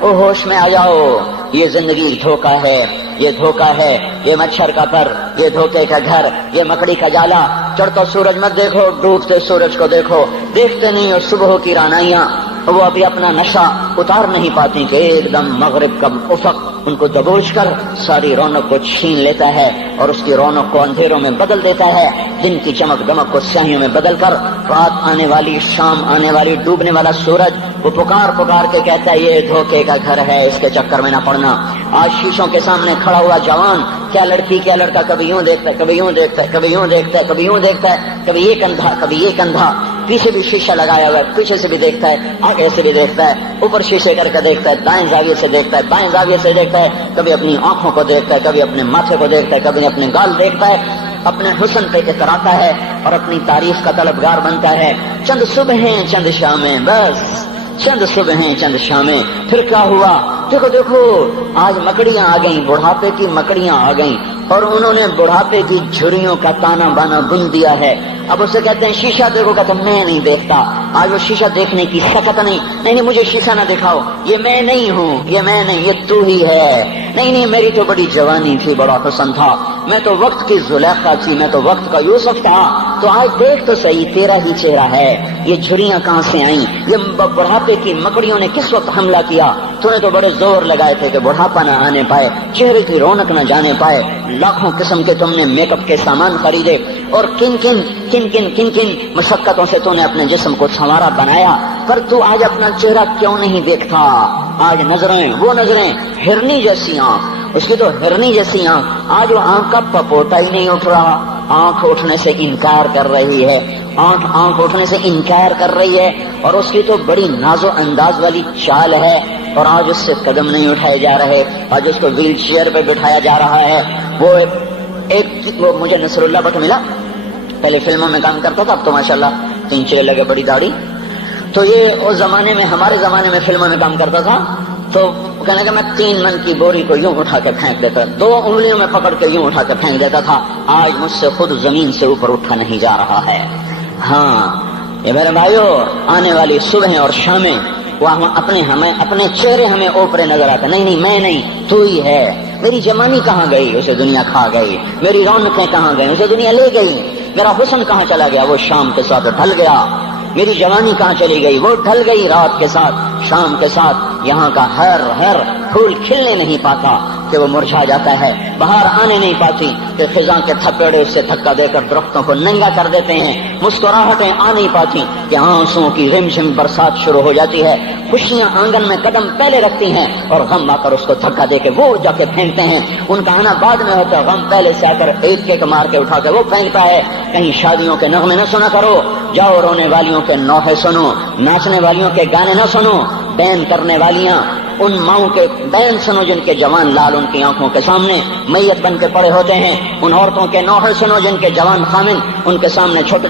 او ہوش میں آ جاؤ، یہ زندگی دھوکا ہے، یہ دھوکا ہے، یہ مچھر کا پر، یہ دھوکے کا گھر، یہ مکڑی کا جالا۔ چڑھتا سورج مت دیکھو، ڈوبتے سورج کو دیکھو، دیکھتے نہیں اور صبح کی رانائیاں وہ ابھی اپنا نشہ اتار نہیں پاتی کہ ایک دم مغرب کا افق ان کو دبوچ کر ساری رونق کو چھین لیتا ہے اور اس کی رونق کو اندھیروں میں بدل دیتا ہے، دن کی چمک دمک کو سیاہیوں میں بدل کر رات آنے والی، شام آنے والی، ڈوبنے والا سورج وہ پکار پکار کے کہتا ہے یہ دھوکے کا گھر ہے، اس کے چکر میں نہ پڑنا۔ آج شیشوں کے سامنے کھڑا ہوا جوان کیا لڑکی کیا لڑکا کبھی یوں دیکھتا ہے، کبھی یوں دیکھتا ہے، کبھی یوں دیکھتا ہے، کبھی یوں دیکھتا ہے، کبھی ایک اندھا کبھی ایک اندھا، پیچھے بھی شیشہ لگایا ہوا ہے، پیچھے سے بھی دیکھتا ہے، آگے سے بھی دیکھتا ہے، اوپر شیشے کر کے دیکھتا ہے، دائیں زاویے سے دیکھتا ہے، بائیں زاویے سے دیکھتا ہے، کبھی اپنی آنکھوں کو دیکھتا ہے، کبھی اپنے ماتھے کو دیکھتا ہے، کبھی اپنے گال دیکھتا ہے، اپنے حسن پہ اتراتا ہے اور اپنی تعریف کا طلبگار بنتا ہے۔ چند صبحیں چند شامیں، بس چند صبحیں چند شامیں، پھر کیا ہوا؟ دیکھو دیکھو آج مکڑیاں آ گئیں، بڑھاپے کی مکڑیاں آ گئیں اور انہوں نے بڑھاپے کی جھریوں کا تانا بانا بن دیا ہے۔ اب اسے کہتے ہیں شیشہ دیکھو، کہتا میں نہیں دیکھتا۔ آج وہ شیشہ دیکھنے کی سکت نہیں مجھے شیشہ نہ دکھاؤ، یہ میں نہیں ہوں، یہ میں نہیں، یہ تو ہی ہے۔ نہیں میری تو بڑی جوانی تھی، بڑا حسن تھا، میں تو وقت کی زلیخا تھی، میں تو وقت کا یوسف تھا، تو آج دیکھ تو صحیح تیرا ہی چہرہ ہے۔ یہ جھریاں کہاں سے آئیں؟ یہ بڑھاپے کی مکڑیوں نے کس وقت حملہ کیا؟ تو نے تو بڑے زور لگائے تھے کہ بڑھاپا نہ آنے پائے، چہرے کی رونق نہ جانے پائے، لاکھوں قسم کے تم نے میک اپ کے سامان خریدے اور کن کن مشقتوں سے تو نے اپنے جسم کو سنوارا بنایا، پر تو آج اپنا چہرہ کیوں نہیں دیکھتا؟ آج نظریں وہ نظریں ہرنی جیسی آنکھ، اس کی تو ہرنی جیسی آنکھ، آج وہ آنکھ کا پپوٹا ہی نہیں اٹھ رہا، آنکھ اٹھنے سے انکار کر رہی ہے، آنکھ اٹھنے سے انکار کر رہی ہے، اور اس کی تو بڑی ناز و انداز والی چال ہے، اور آج اس سے قدم نہیں اٹھائے جا رہے، آج اس کو ویل چیئر پہ بٹھایا جا رہا ہے۔ وہ مجھے نصر اللہ بٹ ملا، پہلے فلموں میں کام کرتا تھا، اب تو ماشاءاللہ 3 چیرے لگے، بڑی داڑھی، تو یہ اس زمانے میں، ہمارے زمانے میں فلموں میں کام کرتا تھا، تو کہنے کہ میں 3 من کی بوری کو یوں اٹھا کے پھینک دیتا، 2 انگلیوں میں پکڑ کے یوں اٹھا کے پھینک دیتا تھا، آج مجھ سے خود زمین سے اوپر اٹھا نہیں جا رہا ہے۔ ہاں یہ میرے بھائیو، آنے والی صبح اور شامیں وہ اپنے چہرے ہمیں اوپرے نظر آتے، نہیں میں نہیں، تو ہی ہے۔ میری جوانی کہاں گئی؟ اسے دنیا کھا گئی۔ میری رونقیں کہاں گئی؟ اسے دنیا لے گئی۔ میرا حسن کہاں چلا گیا؟ وہ شام کے ساتھ ڈھل گیا۔ میری جوانی کہاں چلی گئی؟ وہ ڈھل گئی رات کے ساتھ، شام کے ساتھ۔ یہاں کا ہر پھول کھلنے نہیں پاتا کہ وہ مرجھا جاتا ہے، بہار آنے نہیں پاتی کہ خزاں کے تھپیڑے اس سے دھکا دے کر درختوں کو ننگا کر دیتے ہیں، مسکراہٹیں آ نہیں پاتی کہ آنسوؤں کی رمجم برسات شروع ہو جاتی ہے، خوشیاں آنگن میں قدم پہلے رکھتی ہیں اور غم آ کر اس کو دھکا دے کے وہ جا کے پھینکتے ہیں۔ ان کا آنا بعد میں ہوتا ہے، غم پہلے سے آ کر ایک مار کے اٹھا کے وہ پھینکتا ہے۔ کہیں شادیوں کے نغمے نہ سنا کرو، جاؤ رونے والیوں کے نوحے سنو، ناچنے والیوں کے گانے نہ سنو، بین کرنے والیاں ان ماؤں کے بین سنو جن کے جوان لال ان کی آنکھوں کے سامنے میت بن کے پڑے ہوتے ہیں، ان عورتوں کے نوحے سنو جن کے جوان خامن ان کے سامنے چھوٹے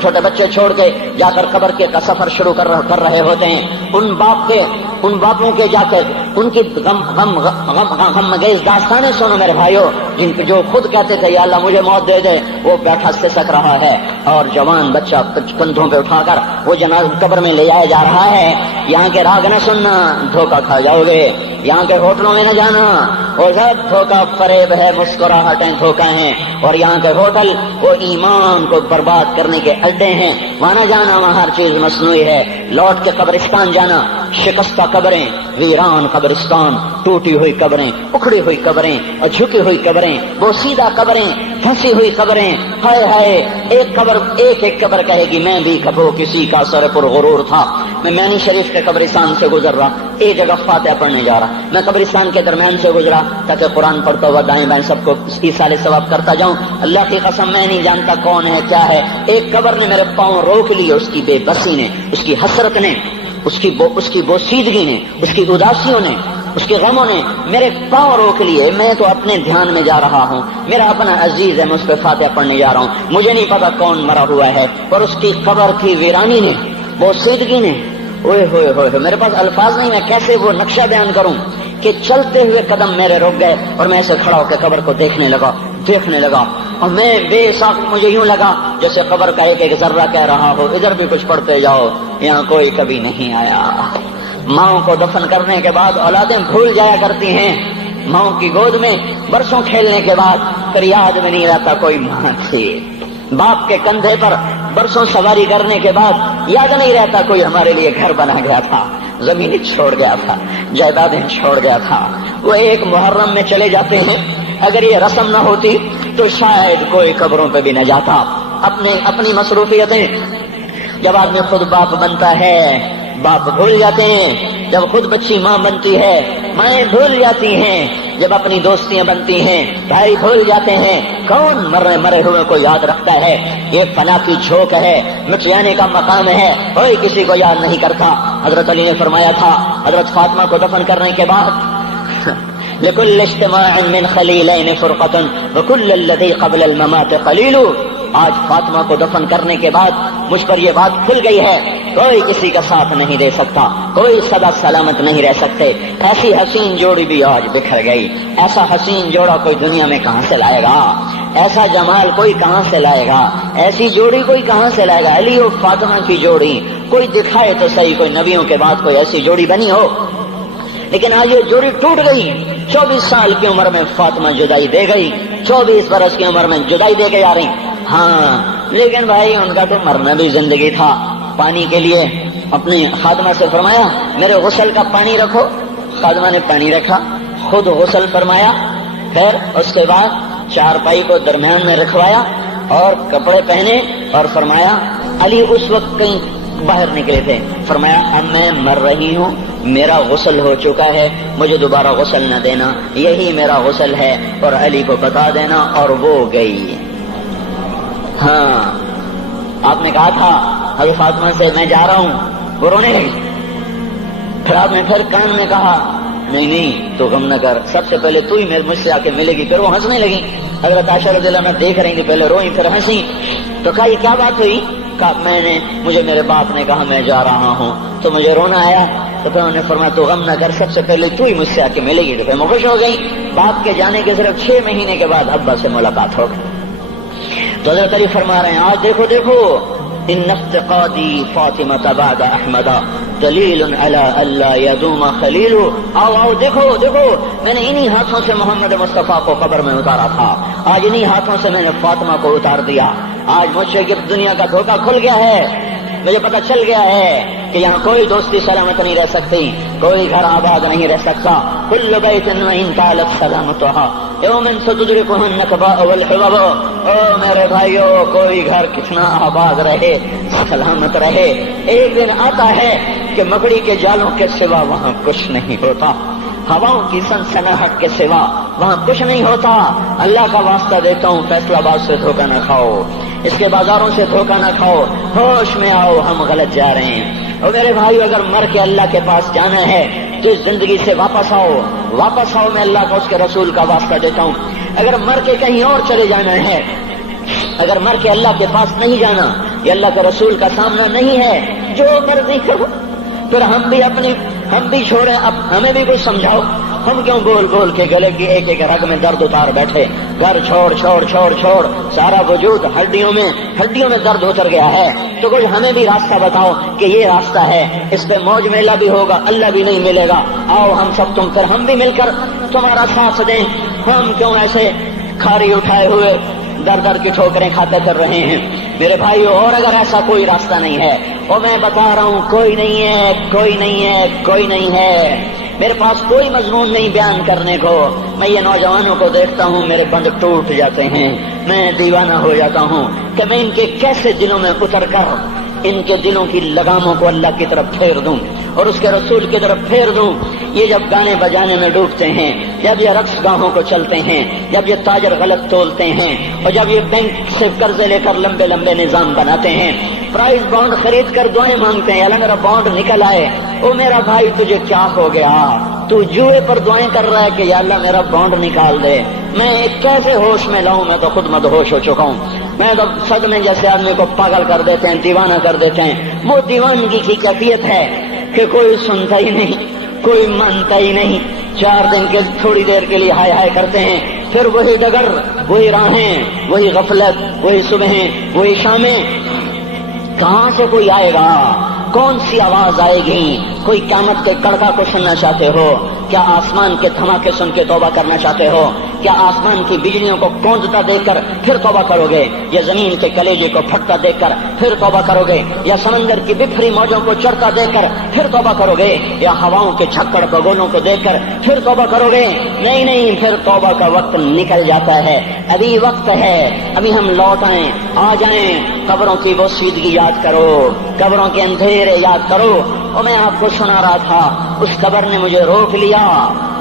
چھوٹے بچے چھوڑ کے جا کر قبر کے کا سفر شروع کر رہے ہوتے ہیں، ان باپوں کے جا کر ان کی غم گیز داستانیں سنو میرے بھائیو، جن کے جو خود کہتے تھے یا اللہ مجھے موت دے دے، وہ بیٹھا سسک رہا ہے اور جوان بچہ کندھوں پہ اٹھا کر وہ جنازہ قبر میں لے جایا جا رہا ہے۔ یہاں کے راگ نہ سننا، دھوکہ کھا جاؤ گے، یہاں کے ہوٹلوں میں نہ جانا، وہ سب دھوکہ فریب ہے، مسکراہٹیں دھوکہ ہیں، اور یہاں کے ہوٹل وہ ایمان کو برباد کرنے کے اڈے ہیں، وہاں نہ جانا، وہاں ہر چیز مصنوعی ہے۔ لوٹ کے قبرستان جانا، شکستہ قبریں، ویران قبرستان، ٹوٹی ہوئی قبریں، اکھڑی ہوئی قبریں اور جھکی ہوئی قبریں، بوسیدہ قبریں، پھنسی ہوئی قبریں، ہائے ہائے، ایک قبر کہے گی میں بھی کبھی کسی کا سر پر غرور تھا۔ میں مینی شریف کے قبرستان سے گزر رہا، ایک جگہ فاتحہ پڑھنے جا رہا، میں قبرستان کے درمیان سے گزرا تاکہ قرآن پڑھتا ہوا دائیں بائیں سب کو ایصال ثواب کرتا جاؤں۔ اللہ کی قسم میں نہیں جانتا کون ہے کیا ہے، ایک قبر نے میرے پاؤں روک لیے، اس کی بے بسی نے، اس کی حسرت نے، اس کی بوسیدگی نے، اس کی اداسیوں نے، اس کے غموں نے میرے پاؤں روک لیے۔ میں تو اپنے دھیان میں جا رہا ہوں، میرا اپنا عزیز ہے، میں اس پہ فاتحہ پڑھنے جا رہا ہوں، مجھے نہیں پتا کون مرا ہوا ہے، اور اس کی قبر کی ویرانی نے، بوسیدگی نے، اوئے ہوئے ہوئے، میرے پاس الفاظ نہیں، میں کیسے وہ نقشہ بیان کروں کہ چلتے ہوئے قدم میرے رک گئے اور میں ایسے کھڑا ہو کے قبر کو دیکھنے لگا، اور میں بے ساکھ مجھے یوں لگا جیسے قبر کا ایک ذرہ کہہ رہا ہو ادھر بھی کچھ پڑھتے جاؤ، یہاں کوئی کبھی نہیں آیا، ماؤں کو دفن کرنے کے بعد اولادیں بھول جایا کرتی ہیں، ماؤں کی گود میں برسوں کھیلنے کے بعد پھر یاد میں نہیں رہتا کوئی ماں تھی، باپ کے کندھے پر برسوں سواری کرنے کے بعد یاد نہیں رہتا کوئی ہمارے لیے گھر بنا گیا تھا، زمین چھوڑ گیا تھا، جائیدادیں چھوڑ گیا تھا۔ وہ ایک محرم میں چلے جاتے ہیں، اگر یہ رسم نہ ہوتی تو شاید کوئی قبروں پہ بھی نہ جاتا۔ اپنی مصروفیتیں، جب آدمی خود باپ بنتا ہے باپ بھول جاتے ہیں، جب خود بچی ماں بنتی ہے مائیں بھول جاتی ہیں، جب اپنی دوستیاں بنتی ہیں بھائی بھول جاتے ہیں، کون مرے ہوئے کو یاد رکھتا ہے؟ یہ فنا کی جھوک ہے، مٹ جانے کا مقام ہے، کوئی کسی کو یاد نہیں کرتا۔ حضرت علی نے فرمایا تھا حضرت فاطمہ کو دفن کرنے کے بعد لكل اجتماع من خلیلین فرقۃ وكل الذی قبل الممات قلیل۔ آج فاطمہ کو دفن کرنے کے بعد مجھ پر یہ بات کھل گئی ہے، کوئی کسی کا ساتھ نہیں دے سکتا، کوئی سدا سلامت نہیں رہ سکتے۔ ایسی حسین جوڑی بھی آج بکھر گئی، ایسا حسین جوڑا کوئی دنیا میں کہاں سے لائے گا؟ ایسا جمال کوئی کہاں سے لائے گا؟ ایسی جوڑی کوئی کہاں سے لائے گا؟ علی اور فاطمہ کی جوڑی کوئی دکھائے تو صحیح، کوئی نبیوں کے بعد کوئی ایسی جوڑی بنی ہو، لیکن آج یہ جوڑی ٹوٹ گئی۔ 24 سال کی عمر میں فاطمہ جدائی دے گئی، 24 برس کی عمر میں جدائی دے کے آ رہی۔ ہاں لیکن بھائی ان کا تو مرنا بھی زندگی تھا۔ پانی کے لیے اپنی خادمہ سے فرمایا میرے غسل کا پانی رکھو، خادمہ نے پانی رکھا، خود غسل فرمایا، پھر اس کے بعد چارپائی کو درمیان میں رکھوایا اور کپڑے پہنے اور فرمایا علی اس وقت کہیں باہر نکلے تھے، فرمایا اب میں مر رہی ہوں، میرا غسل ہو چکا ہے، مجھے دوبارہ غسل نہ دینا، یہی میرا غسل ہے اور علی کو بتا دینا، اور وہ گئی۔ ہاں آپ نے کہا تھا حضرت فاطمہ سے میں جا رہا ہوں، وہ رونے لگی، پھر آپ نے پھر کان میں کہا نہیں تو غم نہ کر، سب سے پہلے تو ہی مجھ سے آ کے ملے گی۔ پھر وہ ہنسنے لگی، حضرت عائشہ رضی اللہ عنہا دیکھ رہی تھی، پہلے روئی پھر ہنسی، تو کہا یہ کیا بات ہوئی؟ کہا مجھے میرے باپ نے کہا میں جا رہا ہوں تو مجھے رونا آیا، تو پھر انہوں نے فرمایا تو غم نہ کر، سب سے پہلے تو ہی مجھ سے آ کے ملے گی۔ تو پھر میں خوش ہو گئی۔ باپ کے جانے کے صرف 6 مہینے کے بعد ابا سے ملاقات ہو گئی۔ تو حضرت علی فرما رہے ہیں آج دیکھو ان افتقادی فاطمہ بعد احمد دلیل علی اللہ یدوم خلیل۔ آؤ دیکھو میں نے انہی ہاتھوں سے محمد مصطفیٰ کو قبر میں اتارا تھا، آج انہی ہاتھوں سے میں نے فاطمہ کو اتار دیا۔ آج مجھ سے دنیا کا دھوکہ کھل گیا ہے، مجھے پتہ چل گیا ہے کہ یہاں کوئی دوستی سلامت نہیں رہ سکتی، کوئی گھر آباد نہیں رہ سکتا۔ کل بیت وإن طالت سلامتها یوم ستدرکہ النکباء والحباب۔ او میرے بھائیو، کوئی گھر کتنا آباد رہے، سلامت رہے، ایک دن آتا ہے کہ مکڑی کے جالوں کے سوا وہاں کچھ نہیں ہوتا، ہواؤں کی سنسناہٹ کے سوا وہاں کچھ نہیں ہوتا۔ اللہ کا واسطہ دیتا ہوں فیصلہ آباد سے دھوکہ نہ کھاؤ، اس کے بازاروں سے دھوکہ نہ کھاؤ، ہوش میں آؤ، ہم غلط جا رہے ہیں۔ اور میرے بھائیو، اگر مر کے اللہ کے پاس جانا ہے تو اس زندگی سے واپس آؤ، میں اللہ کا اس کے رسول کا واسطہ دیتا ہوں۔ اگر مر کے کہیں اور چلے جانا ہے، اگر مر کے اللہ کے پاس نہیں جانا، یہ اللہ کے رسول کا سامنا نہیں ہے، جو مرضی کرو، پھر ہم بھی چھوڑیں، اب ہمیں بھی کچھ سمجھاؤ، ہم کیوں بول کے گلے کی ایک رگ میں درد اتار بیٹھے؟ گھر چھوڑ سارا وجود ہڈیوں میں درد اتر گیا ہے، تو کچھ ہمیں بھی راستہ بتاؤ کہ یہ راستہ ہے، اس پہ موج میلہ بھی ہوگا، اللہ بھی نہیں ملے گا، آؤ ہم سب تم پھر ہم بھی مل کر تمہارا ساتھ دیں۔ ہم کیوں ایسے کھاری اٹھائے ہوئے در کی ٹھوکریں کھاتے کر رہے ہیں؟ میرے بھائیو، اور اگر ایسا کوئی راستہ نہیں ہے، اور میں بتا رہا ہوں کوئی نہیں ہے، میرے پاس کوئی مضمون نہیں بیان کرنے کو، میں یہ نوجوانوں کو دیکھتا ہوں میرے بند ٹوٹ جاتے ہیں، میں دیوانہ ہو جاتا ہوں کہ میں ان کے کیسے دلوں میں اتر کر ان کے دلوں کی لگاموں کو اللہ کی طرف پھیر دوں اور اس کے رسول کی طرف پھیر دوں۔ یہ جب گانے بجانے میں ڈوبتے ہیں، جب یہ رقص گاہوں کو چلتے ہیں، جب یہ تاجر غلط تولتے ہیں، اور جب یہ بینک سے قرضے لے کر لمبے نظام بناتے ہیں، پرائز بانڈ خرید کر دعائیں مانگتے ہیں اللہ میرا بانڈ نکل آئے۔ او میرا بھائی، تجھے کیا ہو گیا؟ تو جوئے پر دعائیں کر رہا ہے کہ یا اللہ میرا بانڈ نکال دے۔ میں کیسے ہوش میں لاؤں؟ میں تو خود مدہوش ہو چکا ہوں۔ میں تو صدمے جیسے آدمی کو پاگل کر دیتے ہیں، دیوانہ کر دیتے ہیں۔ وہ دیوانگی کی کیفیت ہے کہ کوئی سنتا ہی نہیں، کوئی مانتا ہی نہیں، 4 دن کے تھوڑی دیر کے لیے ہائے کرتے ہیں، پھر وہی ڈگر، وہی راہیں، وہی غفلت، وہی صبحیں، وہی شامیں۔ کہاں سے کوئی آئے گا؟ کون سی آواز آئے گی؟ کوئی قیامت کے کڑکا کو سننا چاہتے ہو؟ کیا آسمان کے دھماکے سن کے توبہ کرنا چاہتے ہو؟ کیا آسمان کی بجلیوں کو گونجتا دیکھ کر پھر توبہ کرو گے؟ یا زمین کے کلیجے کو پھٹتا دیکھ کر پھر توبہ کرو گے؟ یا سمندر کی بکھری موجوں کو چڑھتا دیکھ کر پھر توبہ کرو گے؟ یا ہواؤں کے جھکڑ بگولوں کو دیکھ کر پھر توبہ کرو گے؟ نہیں نہیں، پھر توبہ کا وقت نکل جاتا ہے، ابھی وقت ہے، ابھی ہم لوٹ آئیں، آ جائیں۔ قبروں کی وہ سیدگی یاد کرو، قبروں کے اندھیرے یاد کرو۔ اور میں آپ کو سنا رہا تھا، اس قبر نے مجھے روک لیا،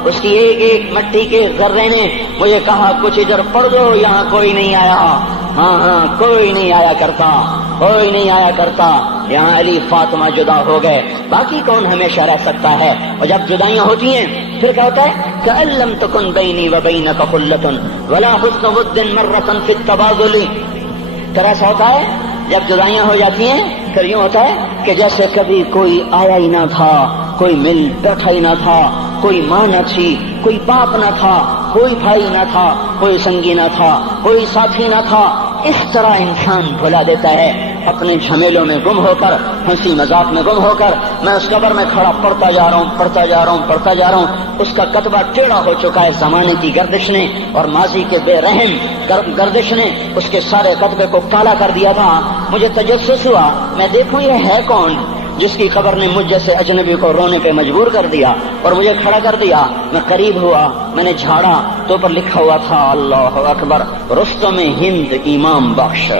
اس کی ایک ایک مٹی کے ذرے نے مجھے کہا کچھ ادھر پڑھ دو، یہاں کوئی نہیں آیا۔ ہاں کوئی نہیں آیا کرتا، کوئی نہیں آیا کرتا، یہاں علی فاطمہ جدا ہو گئے، باقی کون ہمیشہ رہ سکتا ہے؟ اور جب جدائیاں ہوتی ہیں پھر کیا ہوتا ہے؟ كأن لم تكن بيني وبينك خلة ولا حسن ود مرة في التبادل۔ پھر ایسا ہوتا ہے جب جدائیاں ہو جاتی ہیں پھر یوں ہوتا ہے کہ جیسے کبھی کوئی آیا ہی نہ تھا، کوئی مل بیٹھا ہی نہ تھا، کوئی ماں نہ تھی، کوئی باپ نہ تھا، کوئی بھائی نہ تھا، کوئی سنگی نہ تھا، کوئی ساتھی نہ تھا۔ اس طرح انسان بھلا دیتا ہے اپنے جھمیلوں میں گم ہو کر، ہنسی مذاق میں گم ہو کر۔ میں اس قبر میں کھڑا پڑھتا جا رہا ہوں، پڑھتا جا رہا ہوں، پڑھتا جا رہا ہوں، اس کا کتبہ ٹیڑھا ہو چکا ہے زمانے کی گردش نے اور ماضی کے بے رحم گردش نے اس کے سارے کتبے کو کالا کر دیا تھا۔ مجھے تجسس ہوا، میں دیکھوں یہ ہے کون جس کی خبر نے مجھ جیسے اجنبی کو رونے پہ مجبور کر دیا اور مجھے کھڑا کر دیا۔ میں قریب ہوا، میں نے جھاڑا تو پر لکھا ہوا تھا اللہ اکبر، رستم ہند امام بخش۔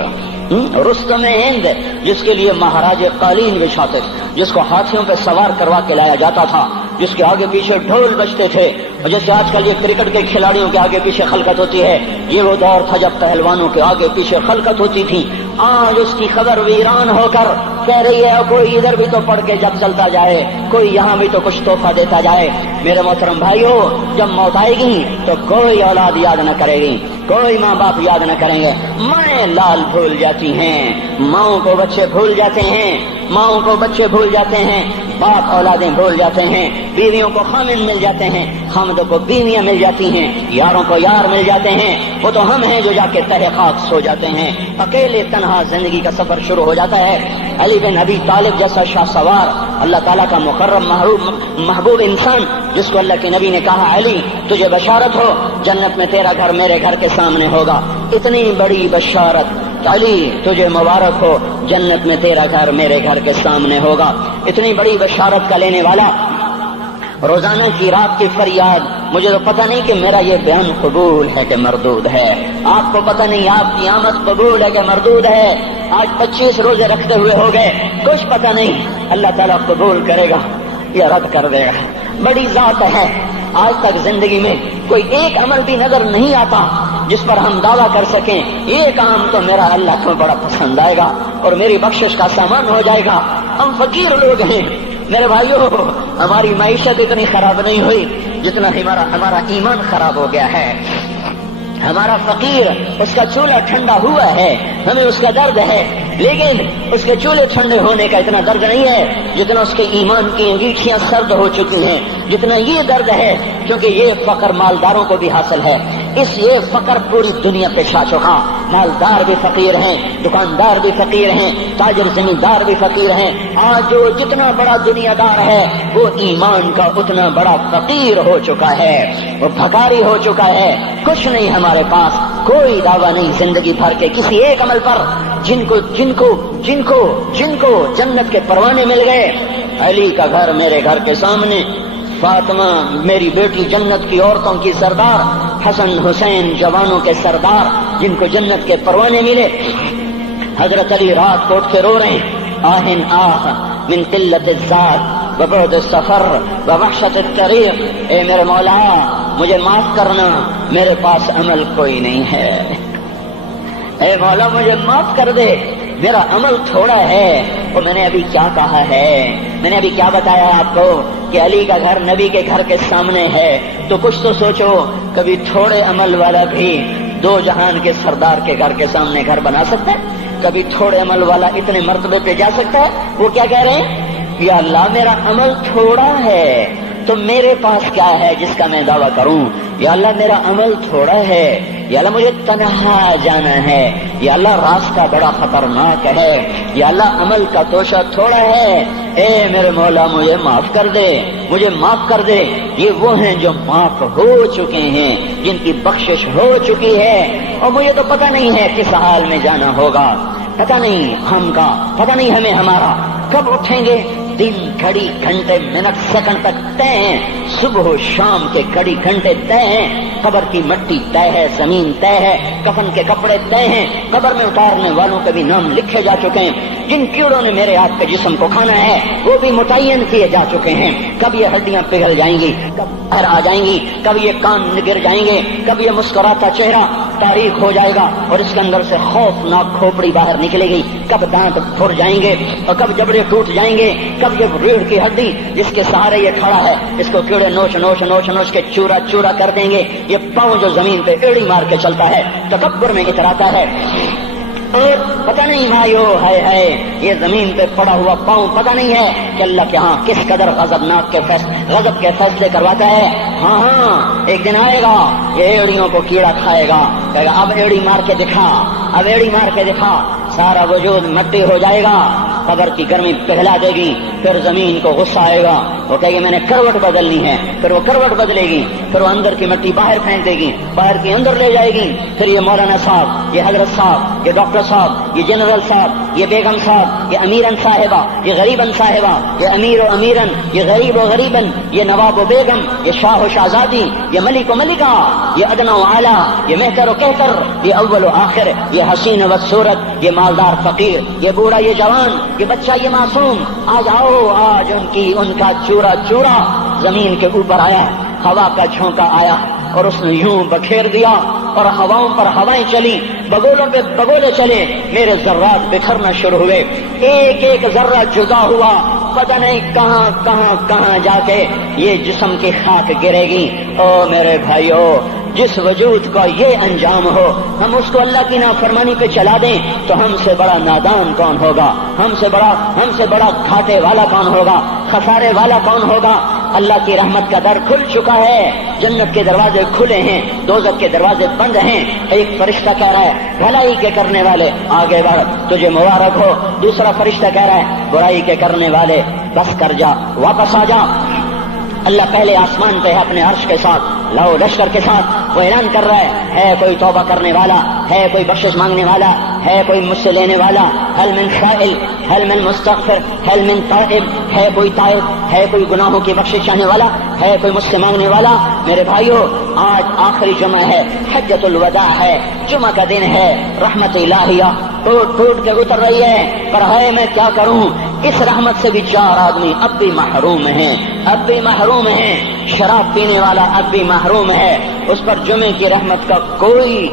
رستم ہند، جس کے لیے مہاراج قالین بچھاتے، جس کو ہاتھیوں پہ سوار کروا کے لایا جاتا تھا، جس کے آگے پیچھے ڈھول بجتے تھے، اور جیسے آج کل یہ کرکٹ کے کھلاڑیوں کے آگے پیچھے خلقت ہوتی ہے، یہ وہ دور تھا جب پہلوانوں کے آگے پیچھے خلقت ہوتی تھی۔ آج اس کی خبر ویران ہو کر کہہ رہی ہے کوئی ادھر بھی تو پڑھ کے جب چلتا جائے، کوئی یہاں بھی تو کچھ تحفہ دیتا جائے۔ میرے محترم بھائیو، جب موت آئے گی تو کوئی اولاد یاد نہ کرے گی، کوئی ماں باپ یاد نہ کریں گے، مائیں لال بھول جاتی ہیں، ماؤں کو بچے بھول جاتے ہیں، ماؤں کو بچے بھول جاتے ہیں، باپ اولادیں بھول جاتے ہیں، بیویوں کو خامن مل جاتے ہیں، خامدوں کو بیویاں مل جاتی ہیں، یاروں کو یار مل جاتے ہیں۔ وہ تو ہم ہیں جو جا کے تہہ خاک سو جاتے ہیں، اکیلے تنہا زندگی کا سفر شروع ہو جاتا ہے۔ علی بن ابی طالب جیسا شاہ سوار، اللہ تعالیٰ کا مکرم محبوب انسان، جس کو اللہ کے نبی نے کہا علی تجھے بشارت ہو، جنت میں تیرا گھر میرے گھر کے سامنے ہوگا، اتنی بڑی بشارت، علی تجھے مبارک ہو، جنت میں تیرا گھر میرے گھر کے سامنے ہوگا، اتنی بڑی بشارت کا لینے والا۔ روزانہ کی رات کی فریاد، مجھے تو پتہ نہیں کہ میرا یہ بیان قبول ہے کہ مردود ہے، آپ کو پتہ نہیں آپ کی آمد قبول ہے کہ مردود ہے۔ آج 25 روزے رکھتے ہوئے ہو گئے، کچھ پتہ نہیں اللہ تعالیٰ قبول کرے گا یا رد کر دے گا، بڑی ذات ہے۔ آج تک زندگی میں کوئی ایک عمل بھی نظر نہیں آتا جس پر ہم دعویٰ کر سکیں یہ کام تو میرا اللہ کو بڑا پسند آئے گا اور میری بخشش کا سامان ہو جائے گا۔ ہم فقیر لوگ ہیں میرے بھائیو، ہماری معیشت اتنی خراب نہیں ہوئی جتنا ہمارا ایمان خراب ہو گیا ہے۔ ہمارا فقیر، اس کا چولہا ٹھنڈا ہوا ہے، ہمیں اس کا درد ہے، لیکن اس کے چولہے ٹھنڈے ہونے کا اتنا درد نہیں ہے جتنا اس کے ایمان کی انگیٹھیاں سرد ہو چکی ہیں، جتنا یہ درد ہے، کیونکہ یہ فقر مالداروں کو بھی حاصل ہے۔ یہ فقر پوری دنیا پہ چھا چکا، مالدار بھی فقیر ہیں، دکاندار بھی فقیر ہیں، تاجر زمیندار بھی فقیر ہیں۔ آج جو جتنا بڑا دنیا دار ہے وہ ایمان کا اتنا بڑا فقیر ہو چکا ہے، وہ بھکاری ہو چکا ہے۔ کچھ نہیں ہمارے پاس، کوئی دعویٰ نہیں زندگی بھر کے کسی ایک عمل پر، جن کو جنت کے پروانے مل گئے۔ علی کا گھر میرے گھر کے سامنے، فاطمہ میری بیٹی جنت کی عورتوں کی سردار، حسن حسین جوانوں کے سردار جن کو جنت کے پروانے ملے۔ حضرت علی رات کو اٹھ کے رو رہے ہیں، آہن آہ من قلت الذات وبعد السفر ووحشت الطریق، اے میرے مولا مجھے معاف کرنا، میرے پاس عمل کوئی نہیں ہے، اے مولا مجھے معاف کر دے، میرا عمل تھوڑا ہے۔ اور میں نے ابھی کیا کہا ہے، میں نے ابھی کیا بتایا آپ کو کہ علی کا گھر نبی کے گھر کے سامنے ہے، تو کچھ تو سوچو، کبھی تھوڑے عمل والا بھی دو جہان کے سردار کے گھر کے سامنے گھر بنا سکتا ہے؟ کبھی تھوڑے عمل والا اتنے مرتبے پہ جا سکتا ہے؟ وہ کیا کہہ رہے ہیں، یا اللہ میرا عمل تھوڑا ہے تو میرے پاس کیا ہے جس کا میں دعویٰ کروں؟ یا اللہ میرا عمل تھوڑا ہے، یا اللہ مجھے تنہا جانا ہے، یا اللہ راستہ بڑا خطرناک ہے، یا اللہ عمل کا توشہ تھوڑا ہے، اے میرے مولا مجھے معاف کر دے، مجھے معاف کر دے۔ یہ وہ ہیں جو معاف ہو چکے ہیں، جن کی بخشش ہو چکی ہے، اور مجھے تو پتہ نہیں ہے کس حال میں جانا ہوگا، پتہ نہیں ہم کا، پتہ نہیں ہمیں ہمارا کب اٹھیں گے۔ دن گھڑی گھنٹے منٹ سیکنڈ تک طے ہیں، صبح و شام کے گھڑی گھنٹے طے ہیں، قبر کی مٹی طے ہے، زمین طے ہے، کفن کے کپڑے طے ہیں، قبر میں اتارنے والوں کے بھی نام لکھے جا چکے ہیں، جن کیڑوں نے میرے آپ کے جسم کو کھانا ہے وہ بھی متعین کیے جا چکے ہیں، کب یہ ہڈیاں پگھل جائیں گی، کب باہر آ جائیں گی، کب یہ کان گر جائیں گے، کب یہ مسکراتا چہرہ تاریخ ہو جائے گا اور اس کے اندر سے خوفناک کھوپڑی باہر نکلے گی، کب دانت پھر جائیں گے اور کب جبڑے ٹوٹ جائیں گے، کب یہ ریڑھ کی ہڈی جس کے سہارے یہ کھڑا ہے اس کو کیڑے نوچ نوچ نوچ نوچ کے چورا چورا کر دیں گے، یہ پاؤں جو زمین پہ ایڑی مار کے چلتا ہے تکبر میں اتراتا ہے، اور پتہ نہیں مایو ہے یہ زمین پہ پڑا ہوا پاؤں پتہ نہیں ہے کہ اللہ کے ہاں کس قدر غضب کے فیصلے کرواتا ہے۔ ہاں ہاں ایک دن آئے گا یہ ایڑیوں کو کیڑا کھائے گا، کہے گا اب ایڑی مار کے دکھا، اب ایڑی مار کے دکھا، سارا وجود مٹی ہو جائے گا، قبر کی گرمی پگھلا دے گی، پھر زمین کو غصہ آئے گا، وہ کہے گی میں نے کروٹ بدلنی ہے، پھر وہ کروٹ بدلے گی، پھر وہ اندر کی مٹی باہر پھینک دے گی، باہر کی اندر لے جائے گی، پھر یہ مولانا صاحب، یہ حضرت صاحب، یہ ڈاکٹر صاحب، یہ جنرل صاحب، یہ بیگم صاحب، یہ امیرن صاحبہ، یہ غریبن صاحبہ، یہ امیر و امیرن، یہ غریب و غریبن، یہ نواب و بیگم، یہ شاہ و شہزادی، یہ ملک و ملکہ، یہ ادنا و اعلیٰ، یہ مہتر و کہتر، یہ اول و آخر، یہ حسین و صورت، یہ مالدار فقیر، یہ بوڑھا یہ جوان، یہ بچہ یہ معصوم، آج آؤ، آج ان کا چورا چورا زمین کے اوپر آیا، ہوا کا جھونکا آیا اور اس نے یوں بکھیر دیا اور ہواؤں پر ہوائیں چلی، بگولوں پہ بگولے چلے، میرے ذرات بکھرنا شروع ہوئے، ایک ایک ذرہ جدا ہوا، پتہ نہیں کہاں کہاں کہاں جا کے یہ جسم کی خاک گرے گی۔ او میرے بھائیو، جس وجود کا یہ انجام ہو، ہم اس کو اللہ کی نافرمانی پہ چلا دیں تو ہم سے بڑا نادان کون ہوگا، ہم سے بڑا گھاٹے والا کون ہوگا، خسارے والا کون ہوگا۔ اللہ کی رحمت کا در کھل چکا ہے، جنت کے دروازے کھلے ہیں، دوزخ کے دروازے بند ہیں۔ ایک فرشتہ کہہ رہا ہے بھلائی کے کرنے والے آگے بڑھ، تجھے مبارک ہو، دوسرا فرشتہ کہہ رہا ہے برائی کے کرنے والے بس کر جا، واپس آ جا۔ اللہ پہلے آسمان پہ ہے اپنے عرش کے ساتھ، لو لشکر کے ساتھ، وہ اعلان کر رہا ہے کوئی توبہ کرنے والا، ہے کوئی بخشش مانگنے والا، ہے کوئی مجھ سے لینے والا، هل من سائل، هل من مستغفر، هل من تائب، ہے کوئی تائب، ہے کوئی گناہوں کی بخشش چاہنے والا، ہے کوئی مجھ سے مانگنے والا۔ میرے بھائیو، آج آخری جمعہ ہے، حجۃ الوداع ہے، جمعہ کا دن ہے، رحمت الہیہ ٹوٹ ٹوٹ کے اتر رہی ہے، پر ہے میں کیا کروں، اس رحمت سے بھی 4 آدمی اب بھی محروم ہیں، اب بھی محروم ہیں۔ شراب پینے والا اب بھی محروم ہے، اس پر جمعے کی رحمت کا کوئی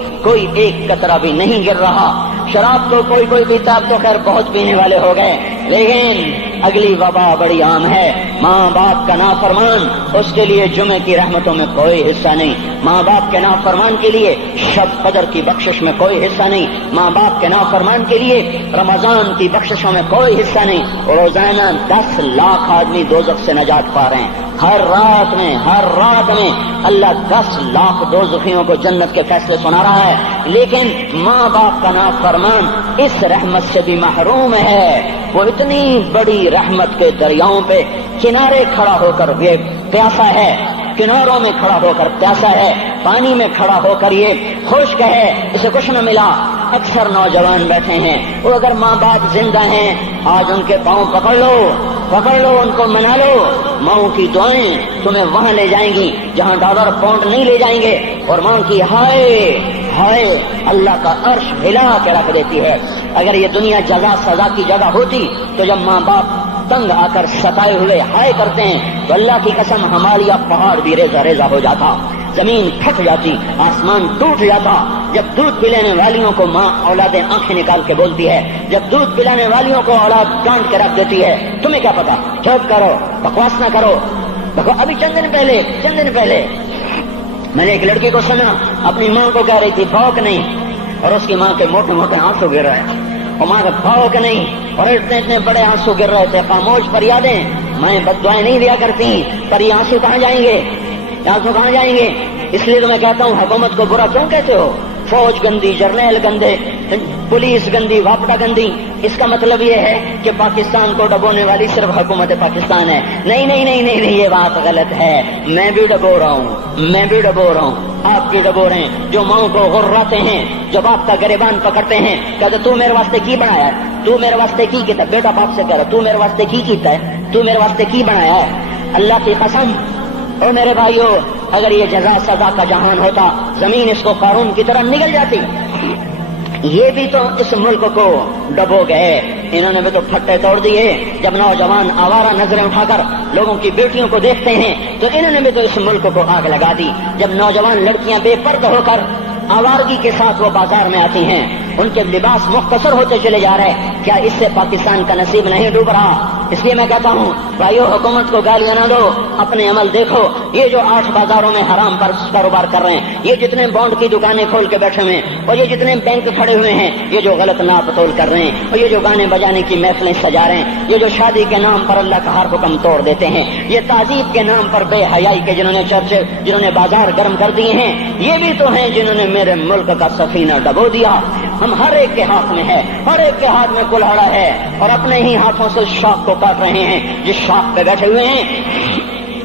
ایک قطرہ بھی نہیں گر رہا۔ شراب تو کوئی پیتا، اب تو خیر بہت پینے والے ہو گئے، لیکن اگلی وبا بڑی عام ہے، ماں باپ کا نافرمان، اس کے لیے جمعے کی رحمتوں میں کوئی حصہ نہیں، ماں باپ کے نافرمان کے لیے شب قدر کی بخشش میں کوئی حصہ نہیں، ماں باپ کے نافرمان کے لیے رمضان کی بخششوں میں کوئی حصہ نہیں۔ روزانہ 10 لاکھ آدمی دوزخ سے نجات پا رہے ہیں، ہر رات میں اللہ 10 لاکھ دوزخیوں کو جنت کے فیصلے سنا رہا ہے، لیکن ماں باپ کا نافرمان اس رحمت سے بھی محروم ہے۔ وہ اتنی بڑی رحمت کے دریاؤں پہ کنارے کھڑا ہو کر یہ پیاسا ہے، کناروں میں کھڑا ہو کر پیاسا ہے، پانی میں کھڑا ہو کر یہ خشک ہے، اسے کچھ نہ ملا۔ اکثر نوجوان بیٹھے ہیں، وہ اگر ماں باپ زندہ ہیں آج ان کے پاؤں پکڑ لو، ان کو منا لو، ماؤں کی دعائیں تمہیں وہاں لے جائیں گی جہاں ڈالر پاؤنڈ نہیں لے جائیں گے، اور ماں کی ہائے اللہ کا عرش ہلا کے رکھ دیتی ہے۔ اگر یہ دنیا جزا سزا کی جگہ ہوتی تو جب ماں باپ تنگ آ کر ستائے ہوئے ہائے کرتے ہیں تو اللہ کی قسم ہمارا پہاڑ بھی ریزہ ریزہ ہو جاتا، زمین پھٹ جاتی، آسمان ٹوٹ جاتا۔ جب دودھ پلانے والیوں کو ماں اولادیں آنکھیں نکال کے بولتی ہے، جب دودھ پلانے والیوں کو اولاد ڈانٹ کے رکھ دیتی ہے، تمہیں کیا پتا، چپ کرو، بکواس نہ کرو۔ ابھی چند دن پہلے میں نے ایک لڑکی کو سنا، اپنی ماں کو کہہ رہی تھی بھوک نہیں، اور اس کی ماں کے موٹے موٹے آنسو گر رہے ہیں، اور ماں کا بھوک نہیں، اور اتنے بڑے آنسو گر رہے تھے۔ خاموش فریادیں، میں بد دعائیں نہیں دیا کرتی، پر یہ آنسو کہاں جائیں گے؟ یہاں سے کہاں جائیں گے؟ اس لیے تو میں کہتا ہوں حکومت کو برا کیوں کہتے ہو؟ فوج گندی، جرنیل گندے، پولیس گندی، واپڈا گندی، اس کا مطلب یہ ہے کہ پاکستان کو ڈبونے والی صرف حکومت پاکستان ہے۔ نہیں نہیں نہیں نہیں نہیں، یہ بات غلط ہے۔ میں بھی ڈبو رہا ہوں، آپ بھی ڈبو رہے ہیں۔ جو ماؤں کو غراتے ہیں، جو باپ کا گریبان پکڑتے ہیں، کہتے تو میرے واسطے کی بنایا ہے، تو میرے واسطے کی کیتا ہے؟ بیٹا باپ سے کہہ رہا تو میرے واسطے کی کیتا ہے، تو میرے واسطے کی بنایا ہے؟ اللہ کی قسم او میرے بھائیو، اگر یہ جزا سزا کا جہان ہوتا، زمین اس کو قارون کی طرح نگل جاتی۔ یہ بھی تو اس ملک کو ڈبو گئے، انہوں نے بھی تو پھٹے توڑ دیے۔ جب نوجوان آوارہ نظریں اٹھا کر لوگوں کی بیٹیوں کو دیکھتے ہیں تو انہوں نے بھی تو اس ملک کو آگ لگا دی۔ جب نوجوان لڑکیاں بے پردہ ہو کر آوارگی کے ساتھ وہ بازار میں آتی ہیں، ان کے لباس مختصر ہوتے چلے جا رہے، کیا اس سے پاکستان کا نصیب نہیں ڈوب رہا؟ اس لیے میں کہتا ہوں بھائیو، حکومت کو گالیاں نہ دو، اپنے عمل دیکھو۔ یہ جو 8 بازاروں میں حرام پر کاروبار کر رہے ہیں، یہ جتنے بانڈ کی دکانیں کھول کے بیٹھے ہوئے ہیں، اور یہ جتنے بینک کھڑے ہوئے ہیں، یہ جو غلط ناپ تول کر رہے ہیں، اور یہ جو گانے بجانے کی محفلیں سجا رہے ہیں، یہ جو شادی کے نام پر اللہ کا ہر حکم توڑ دیتے ہیں، یہ تعذیب کے نام پر بے حیائی کے جنہوں نے چرچے، جنہوں نے بازار گرم کر دیے ہیں، یہ بھی تو ہیں جنہوں نے میرے ملک کا سفینہ ڈبو دیا۔ ہم ہر ایک کے ہاتھ میں ہے، ہر ایک کے ہاتھ میں کلہاڑا ہے، اور اپنے ہی ہاتھوں سے شاخ کو کاٹ رہے ہیں جس شاخ پہ بیٹھے ہوئے ہیں۔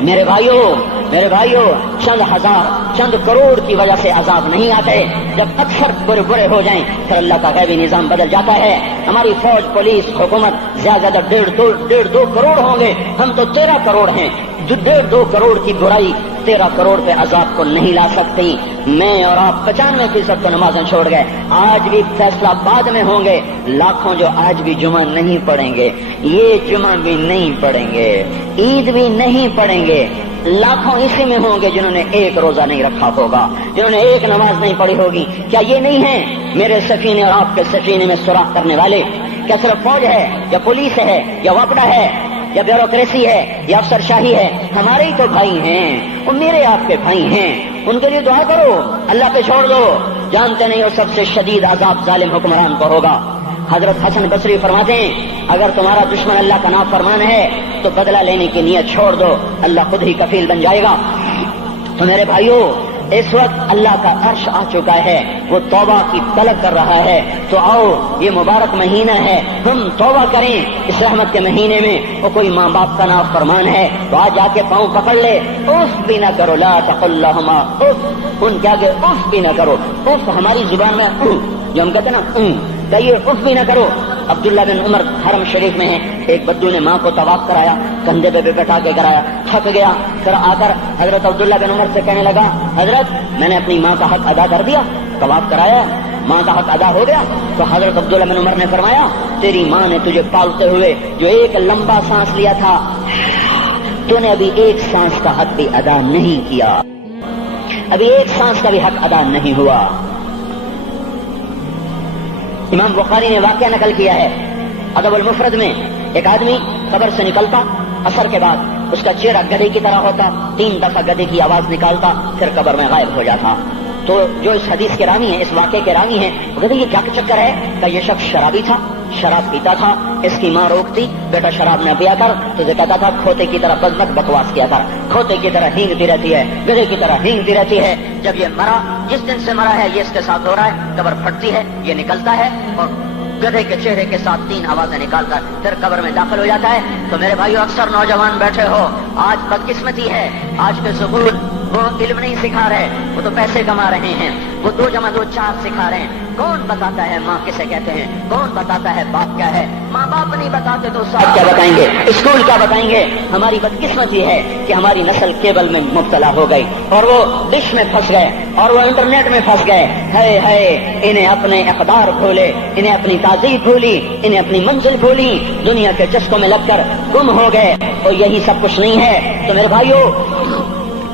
میرے بھائیوں، چند ہزار، چند کروڑ کی وجہ سے عذاب نہیں آتے۔ جب اکثر برے ہو جائیں پھر اللہ کا غیبی نظام بدل جاتا ہے۔ ہماری فوج، پولیس، حکومت زیادہ 1.5-2 کروڑ ہوں گے، ہم تو 13 کروڑ ہیں۔ 1.5-2 کروڑ کی برائی 13 کروڑ پہ عذاب کو نہیں لا سکتی۔ میں اور آپ 95% تو نمازیں چھوڑ گئے، آج بھی فیصلہ بعد میں ہوں گے۔ لاکھوں جو آج بھی جمعہ نہیں پڑھیں گے، یہ جمعہ بھی نہیں پڑھیں گے، عید بھی نہیں پڑھیں گے، لاکھوں اسی میں ہوں گے جنہوں نے ایک روزہ نہیں رکھا ہوگا، جنہوں نے ایک نماز نہیں پڑھی ہوگی۔ کیا یہ نہیں ہے میرے سفینے اور آپ کے سفینے میں سوراخ کرنے والے؟ کیا صرف فوج ہے یا پولیس ہے یا وپڈا ہے یا بیوروکریسی ہے یا افسر شاہی ہے؟ ہمارے ہی تو بھائی ہیں، وہ میرے آپ کے بھائی ہیں، ان کے لیے دعا کرو، اللہ پہ چھوڑ دو۔ جانتے نہیں وہ سب سے شدید عذاب ظالم حکمران کو ہوگا۔ حضرت حسن بصری فرماتے ہیں اگر تمہارا دشمن اللہ کا نافرمان ہے تو بدلہ لینے کی نیت چھوڑ دو، اللہ خود ہی کفیل بن جائے گا۔ تو میرے بھائیوں، اس وقت اللہ کا عرش آ چکا ہے، وہ توبہ کی طلب کر رہا ہے۔ تو آؤ، یہ مبارک مہینہ ہے، ہم توبہ کریں اس رحمت کے مہینے میں۔ وہ کوئی ماں باپ کا نافرمان ہے تو آج جا کے پاؤں پکڑ لے، اف بھی نہ کرو، لا تقل لہما اف، ان کے آگے اف بھی نہ کرو۔ اف ہماری زبان میں جو ہم کہتے ہیں نا، کہیے اف بھی نہ کرو۔ عبداللہ بن عمر حرم شریف میں ہیں، ایک بدو نے ماں کو طواف کرایا، کندھے پہ بٹھا کے کرایا، تھک گیا، پھر آ کر حضرت عبداللہ بن عمر سے کہنے لگا حضرت میں نے اپنی ماں کا حق ادا کر دیا، طواف کرایا، ماں کا حق ادا ہو گیا۔ تو حضرت عبداللہ بن عمر نے فرمایا تیری ماں نے تجھے پالتے ہوئے جو ایک لمبا سانس لیا تھا، تو نے ابھی ایک سانس کا حق بھی ادا نہیں کیا، ابھی ایک سانس کا بھی حق ادا نہیں ہوا۔ امام بخاری نے واقعہ نقل کیا ہے ادب المفرد میں، ایک آدمی قبر سے نکلتا، عصر کے بعد اس کا چہرہ گدھے کی طرح ہوتا، 3 دفعہ گدھے کی آواز نکالتا، پھر قبر میں غائب ہو جاتا۔ تو جو اس حدیث کے راوی ہیں، اس واقعے کے راوی ہیں، وہ کہتے ہیں یہ کیا چکر ہے؟ کہ یہ شخص شرابی تھا، شراب پیتا تھا، اس کی ماں روکتی بیٹا شراب نہ پیا کر، تو یہ کہتا تھا کھوتے کی طرح بزمت بکواس کیا کر، کھوتے کی طرح ہینگتی رہتی ہے، گدھے کی طرح ہینگتی رہتی ہے۔ جب یہ مرا، جس دن سے مرا ہے یہ اس کے ساتھ ہو رہا ہے، قبر پھٹتی ہے، یہ نکلتا ہے اور گدھے کے چہرے کے ساتھ 3 آوازیں نکالتا ہے، پھر قبر میں داخل ہو جاتا ہے۔ تو میرے بھائیو، اکثر نوجوان بیٹھے ہو، آج بدقسمتی ہے، آج کے سکول وہ علم نہیں سکھا رہے، وہ تو پیسے کما رہے ہیں، وہ 2 + 2 4 سکھا رہے ہیں۔ کون بتاتا ہے ماں کسے کہتے ہیں؟ کون بتاتا ہے باپ کیا ہے؟ ماں باپ نہیں بتاتے تو استاد کیا بتائیں گے؟ اسکول کیا بتائیں گے؟ ہماری بدقسمتی ہے کہ ہماری نسل کیبل میں مبتلا ہو گئی، اور وہ ڈش میں پھنس گئے، اور وہ انٹرنیٹ میں پھنس گئے۔ ہے انہیں اپنے اقدار بھولے، انہیں اپنی تہذیب بھولی، انہیں اپنی منزل بھولی، دنیا کے چسکوں میں لگ کر گم ہو گئے، اور یہی سب کچھ نہیں ہے۔ تو میرے بھائیو،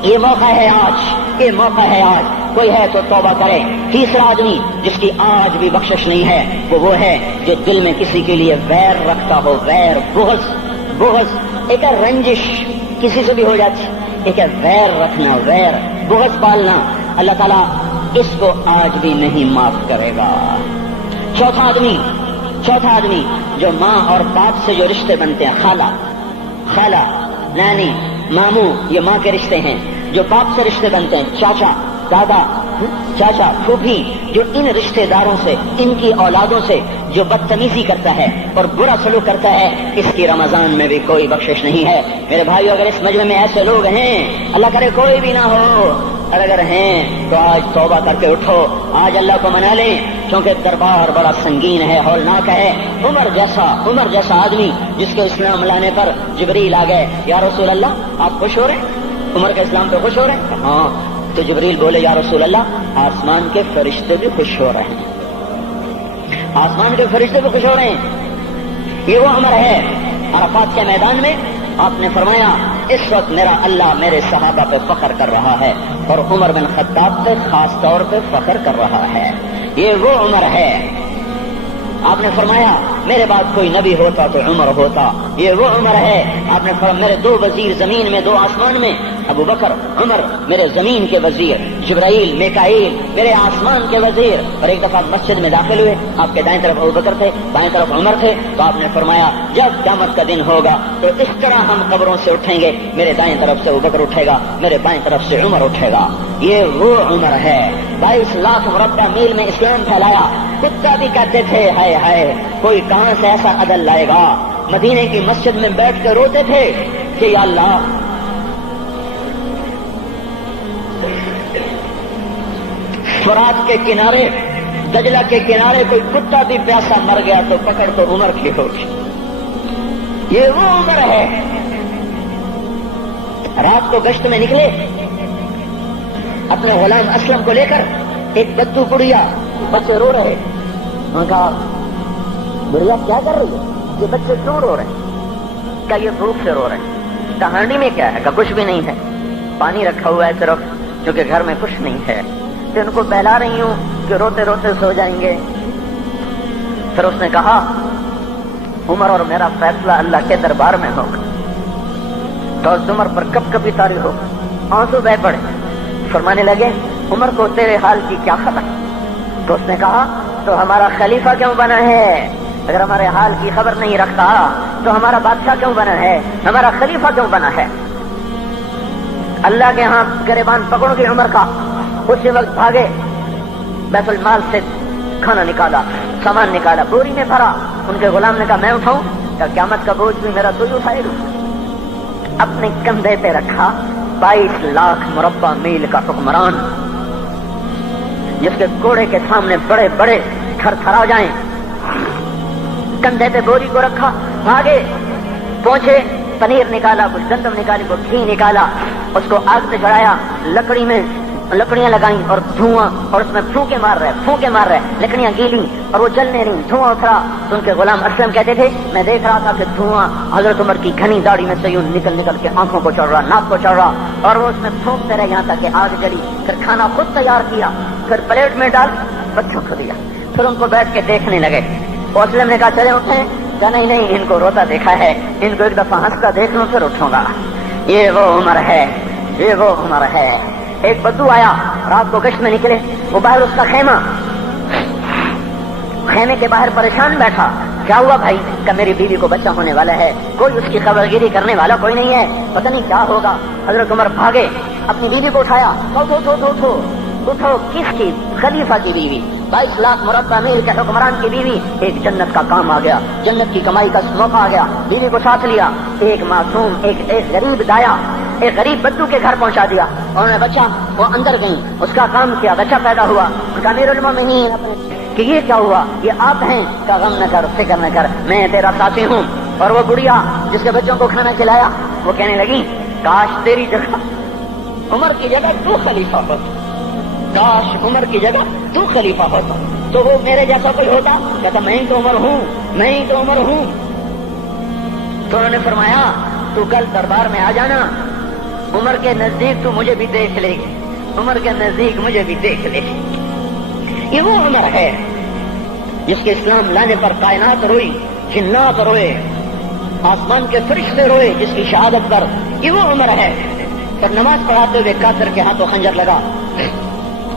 یہ موقع ہے آج، یہ موقع ہے آج، کوئی ہے تو توبہ کرے۔ تیسرا آدمی جس کی آج بھی بخشش نہیں ہے وہ ہے جو دل میں کسی کے لیے ویر رکھتا ہو، ویر، بغض، ایک رنجش کسی سے بھی ہو جاتی، ایک ویر رکھنا، ویر، بغض پالنا، اللہ تعالیٰ اس کو آج بھی نہیں معاف کرے گا۔ چوتھا آدمی جو ماں اور باپ سے جو رشتے بنتے ہیں، خالہ، نانی، ماموں، یہ ماں کے رشتے ہیں، جو باپ سے رشتے بنتے ہیں، چاچا، دادا، چاچا، پھوپھی، جو ان رشتے داروں سے، ان کی اولادوں سے جو بدتمیزی کرتا ہے اور برا سلوک کرتا ہے، اس کی رمضان میں بھی کوئی بخشش نہیں ہے۔ میرے بھائیو، اگر اس مجمع میں ایسے لوگ ہیں، اللہ کرے کوئی بھی نہ ہو، اور اگر ہیں تو آج توبہ کر کے اٹھو، آج اللہ کو منا لیں، کیونکہ دربار بڑا سنگین ہے، ہولناک ہے۔ عمر جیسا آدمی جس کے اسلام لانے پر جبریل آ گئے، یا رسول اللہ آپ خوش ہو رہے ہیں؟ عمر کے اسلام پہ خوش ہو رہے ہیں؟ ہاں۔ تو جبریل بولے، یا رسول اللہ آسمان کے فرشتے بھی خوش ہو رہے ہیں، آسمان کے فرشتے بھی خوش ہو رہے ہیں۔ یہ وہ عمر ہے۔ عرفات کے میدان میں آپ نے فرمایا، اس وقت میرا اللہ میرے صحابہ پہ فخر کر رہا ہے اور عمر بن خطاب پہ خاص طور پہ فخر کر رہا ہے۔ یہ وہ عمر ہے۔ آپ نے فرمایا، میرے بعد کوئی نبی ہوتا تو عمر ہوتا۔ یہ وہ عمر ہے۔ آپ نے فرمایا، میرے دو وزیر زمین میں، دو آسمان میں، ابو بکر، عمر میرے زمین کے وزیر، جبرائیل، میکائیل میرے آسمان کے وزیر۔ اور ایک دفعہ مسجد میں داخل ہوئے، آپ کے دائیں طرف ابو بکر تھے، بائیں طرف عمر تھے، تو آپ نے فرمایا، جب قیامت کا دن ہوگا تو اس طرح ہم قبروں سے اٹھیں گے، میرے دائیں طرف سے ابو بکر اٹھے گا، میرے بائیں طرف سے عمر اٹھے گا۔ یہ وہ عمر ہے۔ 22 لاکھ مربع میل میں اسلام پھیلایا۔ کتا بھی کہتے تھے، ہائے ہائے کوئی کہاں سے ایسا عدل لائے گا۔ مدینے کی مسجد میں بیٹھ کے روتے تھے کہ یا اللہ، فرات کے کنارے، دجلہ کے کنارے کوئی کتا بھی پیاسا مر گیا تو پکڑ تو عمر کی ہوگی۔ یہ وہ عمر ہے۔ رات کو گشت میں نکلے اپنے غلام اسلم کو لے کر، ایک بدو بڑھیا، بچے رو رہے، انہوں نے کہا، بڑھیا کیا کر رہی ہے؟ یہ بچے کیوں رو رہے ہیں؟ کہا یہ بھوک سے رو رہے ہیں۔ کہانی میں کیا ہے؟ کہا کچھ بھی نہیں ہے، پانی رکھا ہوا ہے صرف، کیونکہ گھر میں کچھ نہیں ہے، تو ان کو بہلا رہی ہوں کہ روتے روتے سو جائیں گے۔ پھر اس نے کہا، عمر اور میرا فیصلہ اللہ کے دربار میں ہوگا، تو عمر پر کب کبھی طاری ہوگا۔ آنسو بہ پڑے۔ فرمانے لگے، عمر کو تیرے حال کی کیا خبر؟ تو اس نے کہا، تو ہمارا خلیفہ کیوں بنا ہے؟ اگر ہمارے حال کی خبر نہیں رکھتا تو ہمارا بادشاہ کیوں بنا ہے؟ ہمارا خلیفہ کیوں بنا ہے؟ اللہ کے ہاں گریبان پکڑوں کی عمر کا۔ اسی وقت بھاگے، بیت المال سے کھانا نکالا، سامان نکالا، بوری میں بھرا۔ ان کے غلام نے کہا میں اٹھاؤں؟ کہ قیامت کا بوجھ بھی میرا تو ہی اٹھائے گا۔ اپنے کندھے پہ رکھا 22 لاکھ مربع میل کا حکمران، جس کے گھوڑے کے سامنے بڑے بڑے تھر تھرا جائیں، کندھے پہ بوری کو رکھا، بھاگے، پہنچے، پنیر نکالا، کچھ گندم نکالی، کچھ گھی نکالا، اس کو آگ پہ چڑھایا، لکڑی میں لکڑیاں لگائیں اور دھواں، اور اس میں پھونکے مار رہے، لکڑیاں گیلی اور وہ جلنے رہی، دھواں اترا۔ تو ان کے غلام اسلم کہتے تھے، میں دیکھ رہا تھا کہ دھواں حضرت عمر کی گھنی داڑھی میں سے یوں نکل نکل کے آنکھوں کو چڑھ رہا، ناک کو چڑھ رہا، اور وہ اس میں پھونکتے رہے یہاں تک کہ آگ جلی۔ پھر کھانا خود تیار کیا، پھر پلیٹ میں ڈال بچوں کو دیا، پھر ان کو بیٹھ کے دیکھنے لگے۔ اسلم نے کہا چلے اٹھیں؟ کہا نہیں، ان کو روتا دیکھا ہے، ان کو ایک دفعہ ہنستا دیکھ لوں پھر اٹھوں گا۔ یہ وہ عمر ہے، یہ وہ عمر ہے۔ ایک بدو آیا، رات کو گشت میں نکلے، وہ باہر اس کا خیمے کے باہر پریشان بیٹھا۔ کیا ہوا بھائی؟ کہ میری بیوی کو بچہ ہونے والا ہے، کوئی اس کی خبر گیری کرنے والا کوئی نہیں ہے، پتہ نہیں کیا ہوگا۔ حضرت عمر بھاگے، اپنی بیوی کو اٹھایا، اٹھو، کس کی؟ خلیفہ کی بیوی، 22 لاکھ مربع میل کے حکمران کی بیوی۔ ایک جنت کا کام آ گیا، جنت کی کمائی کا موقع آ گیا، بیوی کو ساتھ لیا، ایک معصوم، ایک غریب دایا، ایک غریب بدو کے گھر پہنچا دیا، انہوں نے بچہ، وہ اندر گئی، اس کا کام کیا، بچہ پیدا ہوا۔ ان کا امیر المومنین کہ یہ کیا ہوا؟ یہ آپ ہیں؟ کا غم نہ کر، فکر نہ کر، میں تیرا ساتھی ہوں۔ اور وہ بڑھیا جس کے بچوں کو کھانا کھلایا، وہ کہنے لگی، کاش تیری جگہ عمر کی جگہ تو خلیفہ ہوتا، کاش عمر کی جگہ تو خلیفہ ہوتا تو وہ میرے جیسا کوئی ہوتا۔ کہتا میں ہی تو عمر ہوں، میں ہی تو عمر ہوں۔ تو انہوں نے فرمایا، تو کل دربار میں آ جانا، عمر کے نزدیک تو مجھے بھی دیکھ لے گی، عمر کے نزدیک مجھے بھی دیکھ لے گی۔ یہ وہ عمر ہے جس کے اسلام لانے پر کائنات روئی، جنات روئے، آسمان کے فرشتے روئے جس کی شہادت پر۔ یہ وہ عمر ہے۔ پر نماز پڑھاتے ہوئے کافر کے ہاتھوں خنجر لگا،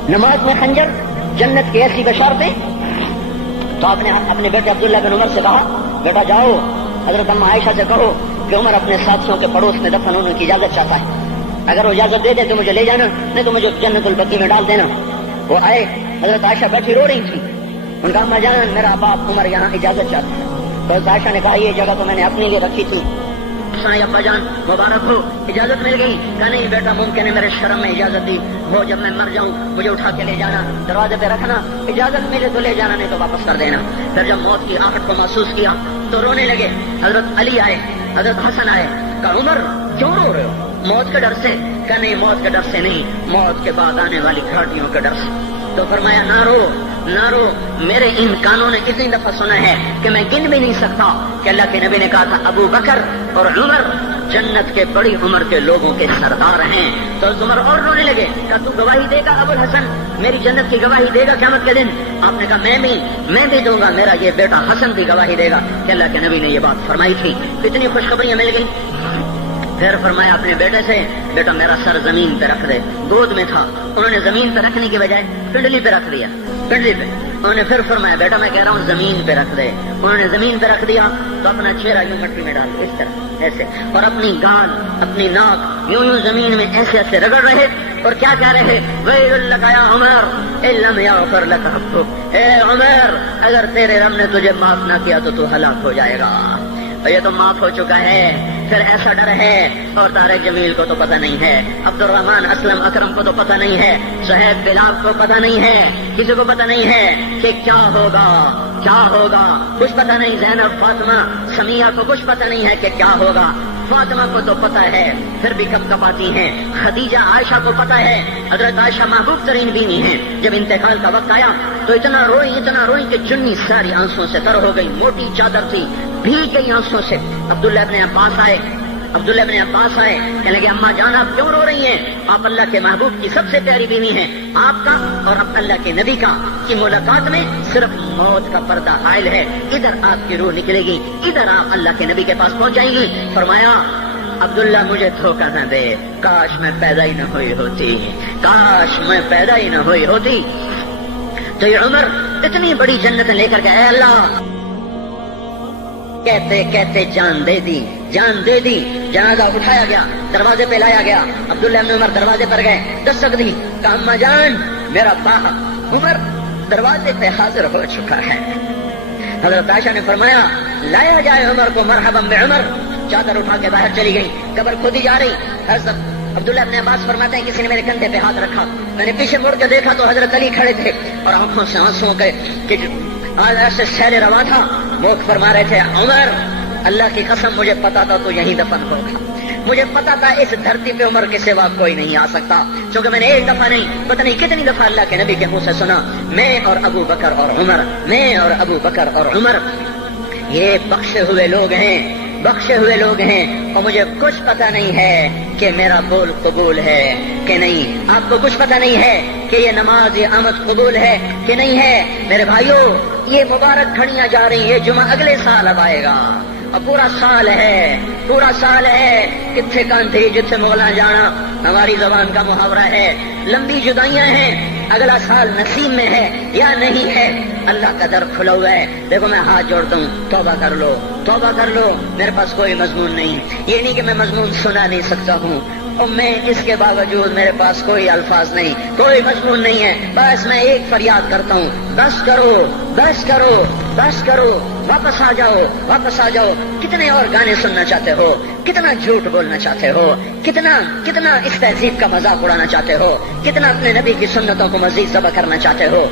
نماز میں خنجر، جنت کی ایسی بشارتیں۔ تو آپ نے اپنے بیٹے عبداللہ بن عمر سے کہا، بیٹا جاؤ حضرت اماں عائشہ سے کہو کہ عمر اپنے ساتھیوں کے پڑوس میں دفن ہونے کی اجازت چاہتا ہے۔ اگر وہ اجازت دے دے تو مجھے لے جانا، نہیں تو مجھے جنت البقیع میں ڈال دینا۔ وہ آئے، حضرت عائشہ بیٹھی رو رہی تھی، ان کا اما جان میرا باپ عمر یہاں اجازت چاہتا ہے۔ تو حضرت عائشہ نے کہا یہ جگہ تو میں نے اپنے لیے رکھی تھی، ابا جان مبارک ہو اجازت مل گئی۔ کہا نہیں بیٹا ممکن ہے میرے شرم میں اجازت دی ہو، جب میں مر جاؤں مجھے اٹھا کے لے جانا، دروازے پہ رکھنا، اجازت ملے تو لے جانا نہیں تو واپس کر دینا۔ پھر جب موت کی آہٹ کو محسوس کیا تو رونے لگے۔ حضرت علی آئے، حضرت حسن آئے، کہا عمر کیوں رو رہے ہو؟ موت کے ڈر سے؟ کہا نہیں موت کے ڈر سے نہیں، موت کے بعد آنے والی گھاٹیوں کے ڈر سے۔ تو فرمایا نہ رو نہ رو، میرے ان کانوں نے اتنی دفعہ سنا ہے کہ میں گن بھی نہیں سکتا کہ اللہ کے نبی نے کہا تھا ابو بکر اور عمر جنت کے بڑی عمر کے لوگوں کے سردار ہیں۔ تو عمر اور رونے لگے، کہا تو گواہی دے گا ابو الحسن، میری جنت کی گواہی دے گا قیامت کے دن؟ آپ نے کہا میں بھی دوں گا، میرا یہ بیٹا حسن بھی گواہی دے گا کہ اللہ کے نبی نے یہ بات فرمائی تھی۔ کتنی خوشخبریاں مل گئی۔ پھر فرمایا اپنے بیٹے سے بیٹا میرا سر زمین پہ رکھ دے، گود میں تھا، انہوں نے زمین پہ رکھنے کی بجائے پنڈلی پہ رکھ دیا، پنڈلی پہ۔ انہوں نے پھر فرمایا بیٹا میں کہہ رہا ہوں زمین پہ رکھ دے، انہوں نے زمین پہ رکھ دیا تو اپنا چہرہ یوں مٹی میں ڈال اس طرح ایسے، اور اپنی گال اپنی ناک یوں زمین میں ایسے ایسے رگڑ رہے اور کیا کہہ رہے ویل لک یا عمر ان لم یغفر لک ربک، اے عمر اگر تیرے رب نے تجھے معاف نہ کیا تو تو ہلاک ہو جائے گا۔ یہ تو معاف ہو چکا ہے، پھر ایسا ڈر ہے، اور طارق جمیل کو تو پتہ نہیں ہے، عبد الرحمن اسلم اکرم کو تو پتہ نہیں ہے، صہیب بلال کو پتہ نہیں ہے، کسی کو پتہ نہیں ہے کہ کیا ہوگا کیا ہوگا، کچھ پتہ نہیں۔ زینب فاطمہ سمیہ کو کچھ پتہ نہیں ہے کہ کیا ہوگا، فاطمہ کو تو پتہ ہے پھر بھی کب کپاتی ہیں، خدیجہ عائشہ کو پتہ ہے، حضرت عائشہ محبوب ترین بیوی ہیں۔ جب انتقال کا وقت آیا تو اتنا روئی کہ چنی ساری آنسوں سے تر ہو گئی، موٹی چادر تھی بھیگ گئی آنسوں سے۔ عبداللہ ابن عباس آئے، کہنے لگے اما جان آپ کیوں رو رہی ہیں؟ آپ اللہ کے محبوب کی سب سے پیاری بیوی ہیں، آپ کا اور اللہ کے نبی کا کی ملاقات میں صرف موت کا پردہ حائل ہے، ادھر آپ کی روح نکلے گی، ادھر آپ اللہ کے نبی کے پاس پہنچ جائیں گی۔ فرمایا عبداللہ مجھے دھوکہ نہ دے، کاش میں پیدا ہی نہ ہوئی ہوتی، کاش میں پیدا ہی نہ ہوئی ہوتی۔ تو یہ عمر اتنی بڑی جنت لے کر گئے، اللہ کہتے کہتے جان دے دی۔ جنازہ اٹھایا گیا، دروازے پہ لایا گیا، عبداللہ بن عمر دروازے پر گئے، دستک دی، کہا اما جان میرا باپ عمر دروازے پہ حاضر ہو چکا ہے۔ حضرت عائشہ نے فرمایا لایا جائے عمر کو، مرحبا بعمر۔ چادر اٹھا کے باہر چلی گئی، قبر کھودی جا رہی۔ حضرت عبداللہ ابن عباس فرماتے ہیں کسی نے میرے کندھے پہ ہاتھ رکھا، میں نے پیچھے مڑ کے دیکھا تو حضرت علی کھڑے تھے اور آنکھوں سے آنسوں کے ایسے شہر رواں تھا، وہ فرما رہے تھے عمر اللہ کی قسم مجھے پتا تھا تو یہیں دفن ہوگا، مجھے پتا تھا اس دھرتی پہ عمر کے سوا کوئی نہیں آ سکتا، کیونکہ میں نے ایک دفعہ نہیں پتہ نہیں کتنی دفعہ اللہ کے نبی کے منہ سے سنا میں اور ابو بکر اور عمر، میں اور ابو بکر اور عمر یہ بخشے ہوئے لوگ ہیں اور مجھے کچھ پتہ نہیں ہے کہ میرا بول قبول ہے کہ نہیں، آپ کو کچھ پتہ نہیں ہے کہ یہ نماز یہ آمد قبول ہے کہ نہیں ہے۔ میرے بھائیوں یہ مبارک گھڑیاں جا رہی ہیں، جمعہ اگلے سال اب آئے گا اور پورا سال ہے کتھے کانتھی جتھے مغلاں جانا، ہماری زبان کا محاورہ ہے، لمبی جدائیاں ہیں، اگلا سال نصیب میں ہے یا نہیں ہے، اللہ کا در کھلا ہوا ہے۔ دیکھو میں ہاتھ جوڑتا ہوں، توبہ کر لو، میرے پاس کوئی مضمون نہیں، یہ نہیں کہ میں مضمون سنا نہیں سکتا ہوں، اور میں اس کے باوجود میرے پاس کوئی الفاظ نہیں، کوئی مضمون نہیں ہے، بس میں ایک فریاد کرتا ہوں بس کرو، واپس آ جاؤ۔ کتنے اور گانے سننا چاہتے ہو، کتنا جھوٹ بولنا چاہتے ہو، کتنا اس تہذیب کا مذاق اڑانا چاہتے ہو، کتنا اپنے نبی کی سنتوں کو مزید ذبح کرنا چاہتے ہو۔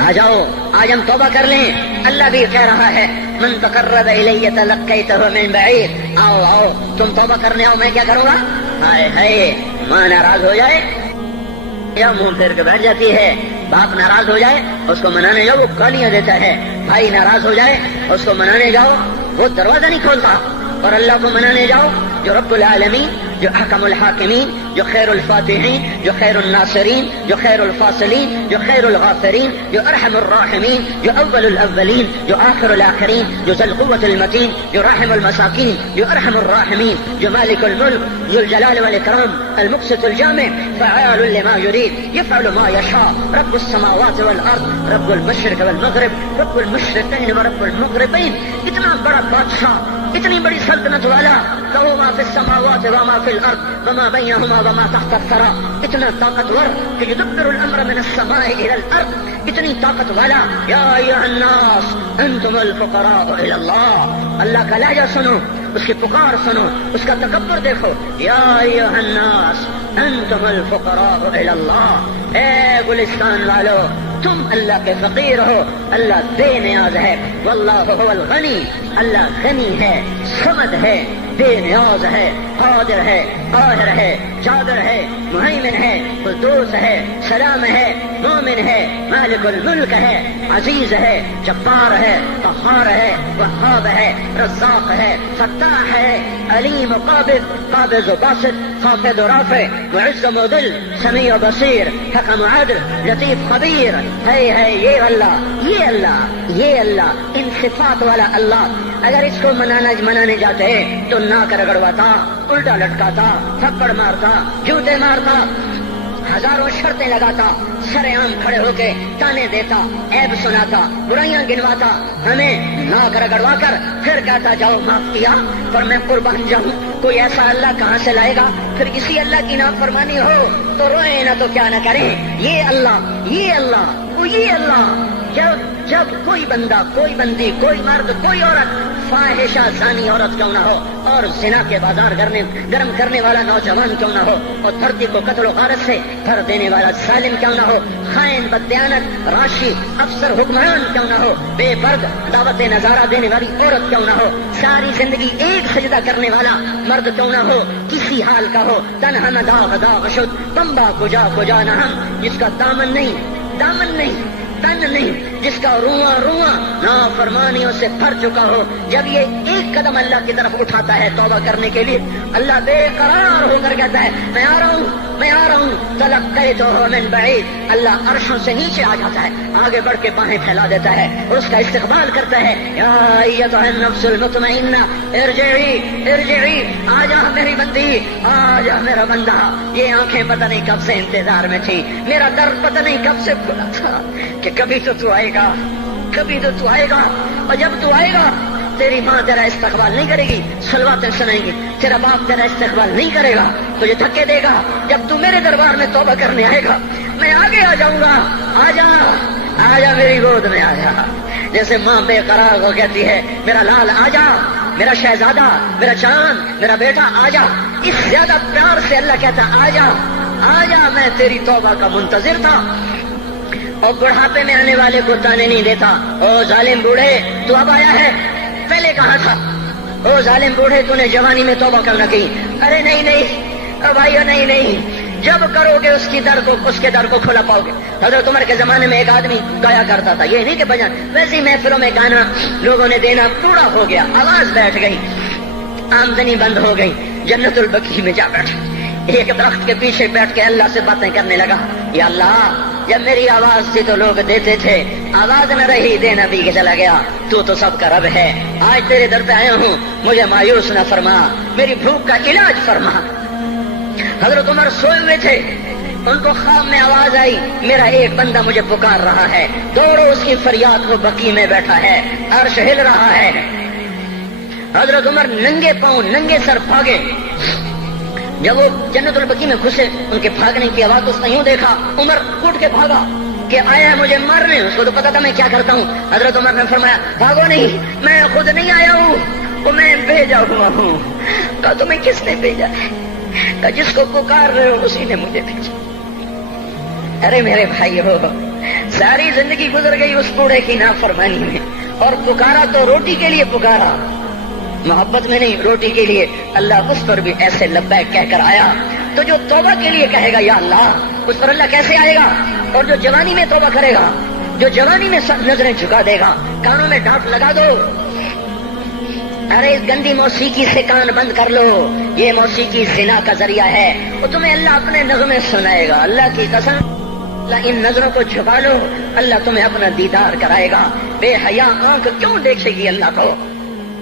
آ جاؤ آج ہم توبہ کر لیں، اللہ بھی کہہ رہا ہے من تقرب الی تلقیتہ من بعید، آؤ تم توبہ کرنے آؤ، میں کیا کروں گا؟ ہائے ماں ناراض ہو جائے یا منہ پھیر کے بیٹھ جاتی ہے، باپ ناراض ہو جائے اس کو منانے جاؤ وہ گالیاں دیتا ہے، بھائی ناراض ہو جائے اس کو منانے جاؤ وہ دروازہ نہیں کھولتا، اور اللہ کو منانے جاؤ جو رب العالمین، جو احکم الحاکمین، جو خیر الفاتحین، جو خیر الناصرین، جو خیر الفاصلین، جو خیر الغافرین، جو ارحم الراحمین، جو اول الاولین، جو آخر الاخرین، جو ذو القوة المتین، جو راحم المساکین، جو ارحم الراحمین، جو مالک الملک، ذو الجلال والاکرام، المقسط الجامع، فعال لما يريد، يفعل ما يشاء، رب السماوات والارض، رب المشرق والمغرب، رب المشرقین ورب المغربین، اتنا بڑا بادشاہ اتنی بڑی سلطنت والا، لہو ما فی السماوات وما فی الارض وما بینہما وما تحت الثری، اتنا طاقتور کہ یدبر الامر من السماء الى الارض، اتنی طاقت والا. یا ایھا الناس انتم الفقراء الى اللہ. اللہ کا لہجہ سنو، اس کی پکار سنو، اس کا تکبر دیکھو. یا ایھا الناس انتم الفقراء الى اللہ. اے گلستان والو، تم اللہ کے فقیر ہو، اللہ بے نیاز ہے. واللہ هو الغنی، اللہ غنی ہے، صمد ہے، بے نیاز ہے، قادر ہے، قاہر ہے، جابر ہے، مہیمن ہے، قدوس ہے، سلام ہے، مومن ہے، مالک الملک ہے، عزیز ہے، جبار ہے، قہار ہے، وہاب ہے، رزاق ہے، فتاح ہے، علیم و قابض، قابض و باسط، خافض و رافع، معز و مذل، سمیع و بصیر، حکم و عدل، لطیف خبیر. ہے یہ اللہ، یہ اللہ، یہ اللہ، ان صفات والا اللہ. اگر اس کو منانے جاتے تو ناک رگڑواتا، الٹا لٹکاتا، تھپڑ مارتا، جوتے مارتا، ہزاروں شرطیں لگاتا، سر عام کھڑے ہو کے تانے دیتا، عیب سناتا، برائیاں گنواتا، ہمیں ناک رگڑوا کر پھر کہتا جاؤ معاف کیا پر میں قربان جاؤں. کوئی ایسا اللہ کہاں سے لائے گا؟ پھر کسی اللہ کی نافرمانی ہو تو روئیں نہ تو کیا نہ کریں. یہ اللہ، یہ اللہ، یہ اللہ. جب کوئی بندہ، کوئی بندی، کوئی مرد، کوئی عورت فاحشہ زانی عورت کیوں نہ ہو، اور زنا کے بازار گرم کرنے والا نوجوان کیوں نہ ہو، اور دھرتی کو قتل و غارت سے بھر دینے والا ظالم کیوں نہ ہو، خائن، بددیانت، راشی، افسر، حکمران کیوں نہ ہو، بے پرد دعوت نظارہ دینے والی عورت کیوں نہ ہو، ساری زندگی ایک سجدہ کرنے والا مرد کیوں نہ ہو، کسی حال کا ہو، تنہا نہ داغ داغ شد تمبا کجا نہ ہم، جس کا دامن نہیں، تن نہیں، جس کا رواں نافرمانیوں سے بھر چکا ہو. جب یہ ایک قدم اللہ کی طرف اٹھاتا ہے توبہ کرنے کے لیے، اللہ بے قرار ہو کر کہتا ہے میں آ رہا ہوں. تلقیتہ من بعید، اللہ عرشوں سے نیچے آ جاتا ہے، آگے بڑھ کے باہیں پھیلا دیتا ہے اور اس کا استقبال کرتا ہے. یا ایھا النفس المطمئنہ ارجعی، آ جا میری بندی، آ جا میرا بندہ. یہ آنکھیں پتہ نہیں کب سے انتظار میں تھی، میرا درد پتہ نہیں کب سے کھلا تھا کہ کبھی تو آئے گا، کبھی تو آئے گا. اور جب تو آئے گا تیری ماں تیرا استقبال نہیں کرے گی، صلواتیں سنائیں گی، تیرا باپ تیرا استقبال نہیں کرے گا، تجھے دھکے دے گا. جب تو میرے دربار میں توبہ کرنے آئے گا میں آگے آ جاؤں گا. آ جا میری گود میں آ جا. جیسے ماں بے قرار ہو کہتی ہے میرا لال آ جا، میرا شہزادہ، میرا چاند، میرا بیٹا آ جا. اس زیادہ پیار سے اللہ کہتا آ جا، میں تیری توبہ کا منتظر تھا. اور بڑھاپے میں آنے والے کو تانے نہیں دیتا. او ظالم بوڑھے تو اب آیا ہے، پہلے کہاں تھا؟ او ظالم بوڑھے تو نے جوانی میں توبہ کرنا کی. ارے نہیں بھائیو، نہیں، جب کرو گے اس کے در کو کھلا پاؤ گے. حضرت عمر کے زمانے میں ایک آدمی گایا کرتا تھا، یہ نہیں کہ بجن، ویسی محفلوں میں گانا لوگوں نے دینا پورا ہو گیا، آواز بیٹھ گئی، آمدنی بند ہو گئی. جنت البقیع میں جا بیٹھا، ایک درخت کے پیچھے بیٹھ کے اللہ سے باتیں کرنے لگا. یا اللہ، جب میری آواز تھی تو لوگ دیتے تھے، آواز نہ رہی دینا بھی کہ چلا گیا. تو سب کا رب ہے. آج تیرے در پہ آیا ہوں، مجھے مایوس نہ فرما، میری بھوک کا علاج فرما. حضرت عمر سوئے ہوئے تھے، ان کو خواب میں آواز آئی میرا ایک بندہ مجھے پکار رہا ہے. دوڑو اس کی فریاد، وہ بقیع میں بیٹھا ہے، عرش ہل رہا ہے. حضرت عمر ننگے پاؤں ننگے سر بھاگے. جب وہ جنت البقیع میں گھسے ان کے بھاگنے کی آواز اس نے یوں دیکھا، عمر اٹھ کے بھاگا کہ آیا ہے مجھے مارنے. اس کو تو پتا تھا میں کیا کرتا ہوں. حضرت عمر نے فرمایا بھاگو نہیں، میں خود نہیں آیا ہوں، وہ میں بھیجا ہوا ہوں. کہا تمہیں کس نے بھیجا ہے؟ کہا جس کو پکار رہے ہو اسی نے مجھے بھیجا. ارے میرے بھائی ہو، ساری زندگی گزر گئی اس بوڑھے کی نافرمانی میں، اور پکارا تو روٹی کے لیے پکارا، محبت میں نہیں، روٹی کے لیے. اللہ اس پر بھی ایسے لبیک کہہ کر آیا. تو جو توبہ کے لیے کہے گا یا اللہ، اس پر اللہ کیسے آئے گا؟ اور جو جوانی میں توبہ کرے گا، جو جوانی میں سب نظریں جھکا دے گا، کانوں میں ڈانٹ لگا دو، ارے اس گندی موسیقی سے کان بند کر لو، یہ موسیقی زنا کا ذریعہ ہے، وہ تمہیں اللہ اپنے نغمے سنائے گا. اللہ کی قسم، اللہ ان نظروں کو چھپا لو، اللہ تمہیں اپنا دیدار کرائے گا. بے حیا آنکھ کیوں دیکھے گی اللہ کو؟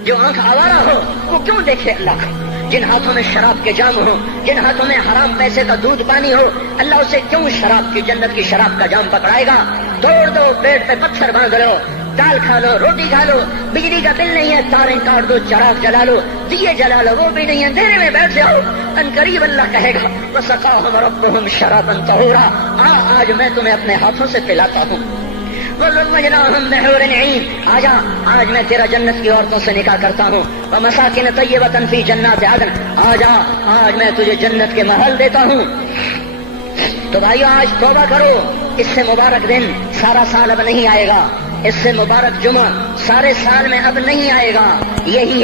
جو آنکھ آوارہ ہو وہ کیوں دیکھے اللہ کو؟ جن ہاتھوں میں شراب کے جام ہو، جن ہاتھوں میں حرام پیسے کا دودھ پانی ہو، اللہ اسے کیوں شراب کی، جنت کی شراب کا جام پکڑائے گا؟ توڑ دو، پیٹ پہ پتھر باندھ لو، دال کھا لو، روٹی کھا لو، بجلی کا بل نہیں ہے تاریں کاٹ دو، چراغ جلا لو، دیے جلا لو، وہ بھی نہیں ہے، اندھیرے میں بیٹھ جاؤ، ان قریب اللہ کہے گا وسقاہم ربہم شرابا طہورا، آج میں تمہیں اپنے ہاتھوں سے پلاتا ہوں، وزوجناہم بحور عین، آجا آج میں تیرا جنت کی عورتوں سے نکاح کرتا ہوں، ومساکن طیبۃ فی جنات عدن، آجا آج میں تجھے جنت کے محل دیتا ہوں۔ تو بھائیو آج توبہ کرو، اس سے مبارک دن سارا سال اب نہیں آئے گا، اس سے مبارک جمعہ سارے سال میں اب نہیں آئے گا، یہی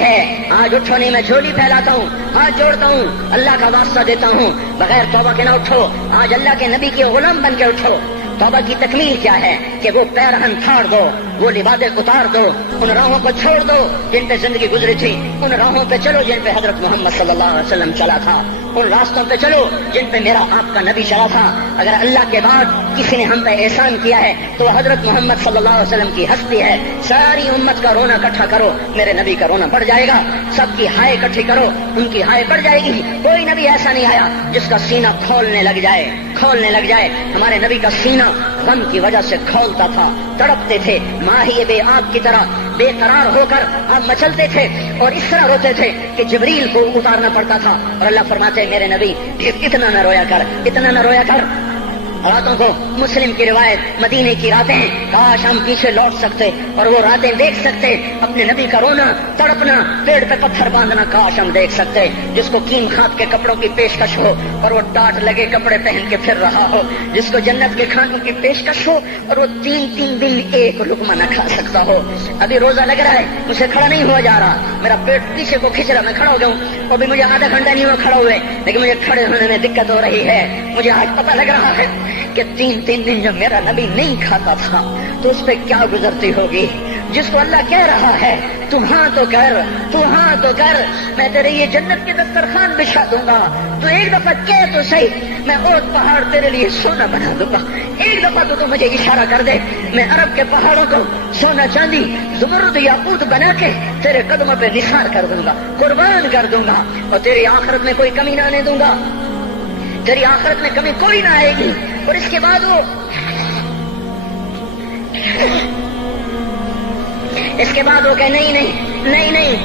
ہے۔ آج اٹھو نہیں میں جھولی پھیلاتا ہوں، ہاتھ جوڑتا ہوں، اللہ کا واسطہ دیتا ہوں، بغیر توبہ کے نہ اٹھو، آج اللہ کے نبی کے غلام بن کے اٹھو۔ توبہ کی تکمیل کیا ہے کہ وہ پیرہن پھاڑ دو، وہ لبادیں اتار دو، ان راہوں کو چھوڑ دو جن پہ زندگی گزری تھی، ان راہوں پہ چلو جن پہ حضرت محمد صلی اللہ علیہ وسلم چلا تھا، ان راستوں پہ چلو جن پہ میرا آپ کا نبی چلا تھا۔ اگر اللہ کے بعد کسی نے ہم پہ احسان کیا ہے تو وہ حضرت محمد صلی اللہ علیہ وسلم کی ہستی ہے۔ ساری امت کا رونا اکٹھا کرو، میرے نبی کا رونا بڑھ جائے گا، سب کی ہائے اکٹھی کرو، ان کی ہائے بڑھ جائے گی۔ کوئی نبی ایسا نہیں آیا جس کا سینہ کھولنے لگ جائے۔ ہمارے نبی کا سینہ غم کی وجہ سے کھولتا تھا، تڑپتے تھے، ماہی بے آگ کی طرح بے قرار ہو کر آپ مچلتے تھے اور اس طرح روتے تھے کہ جبریل کو اتارنا پڑتا تھا، اور اللہ فرماتے میرے نبی اتنا نہ رویا کر۔ راتوں کو مسلم کی روایت، مدینے کی راتیں، کاش ہم پیچھے لوٹ سکتے اور وہ راتیں دیکھ سکتے، اپنے نبی کا رونا، تڑپنا، پیڑ پہ پتھر باندھنا کاش ہم دیکھ سکتے، جس کو کیم خات کے کپڑوں کی پیشکش ہو اور وہ ٹاٹ لگے کپڑے پہن کے پھر رہا ہو، جس کو جنت کے کھانوں کی پیشکش ہو اور وہ تین دن ایک لقمہ نہ کھا سکتا ہو۔ ابھی روزہ لگ رہا ہے، مجھے کھڑا نہیں ہوا جا رہا، میرا پیٹ پیچھے کو کھینچ رہا، میں کھڑا ہو گیا ہوں، ابھی مجھے آدھا گھنٹہ نہیں ہوا کھڑا ہوئے، لیکن مجھے کھڑے ہونے میں دقت ہو رہی ہے۔ مجھے آج پتہ لگ رہا ہے کہ تین دن جو میرا نبی نہیں کھاتا تھا تو اس پہ کیا گزرتی ہوگی، جس کو اللہ کہہ رہا ہے تو ہاں تو کر، میں تیرے یہ جنت کے دسترخوان بچھا دوں گا، تو ایک دفعہ کہہ تو صحیح، میں اوت پہاڑ تیرے لیے سونا بنا دوں گا، ایک دفعہ تو مجھے اشارہ کر دے، میں عرب کے پہاڑوں کو سونا چاندی زمرد یاقوت بنا کے تیرے قدموں پہ نثار کر دوں گا، قربان کر دوں گا، اور تیری آخرت میں کوئی کمی نہ آنے دوں گا، تیری آخرت میں کمی کوئی نہ آئے گی۔ اور اس کے بعد وہ کہ نہیں،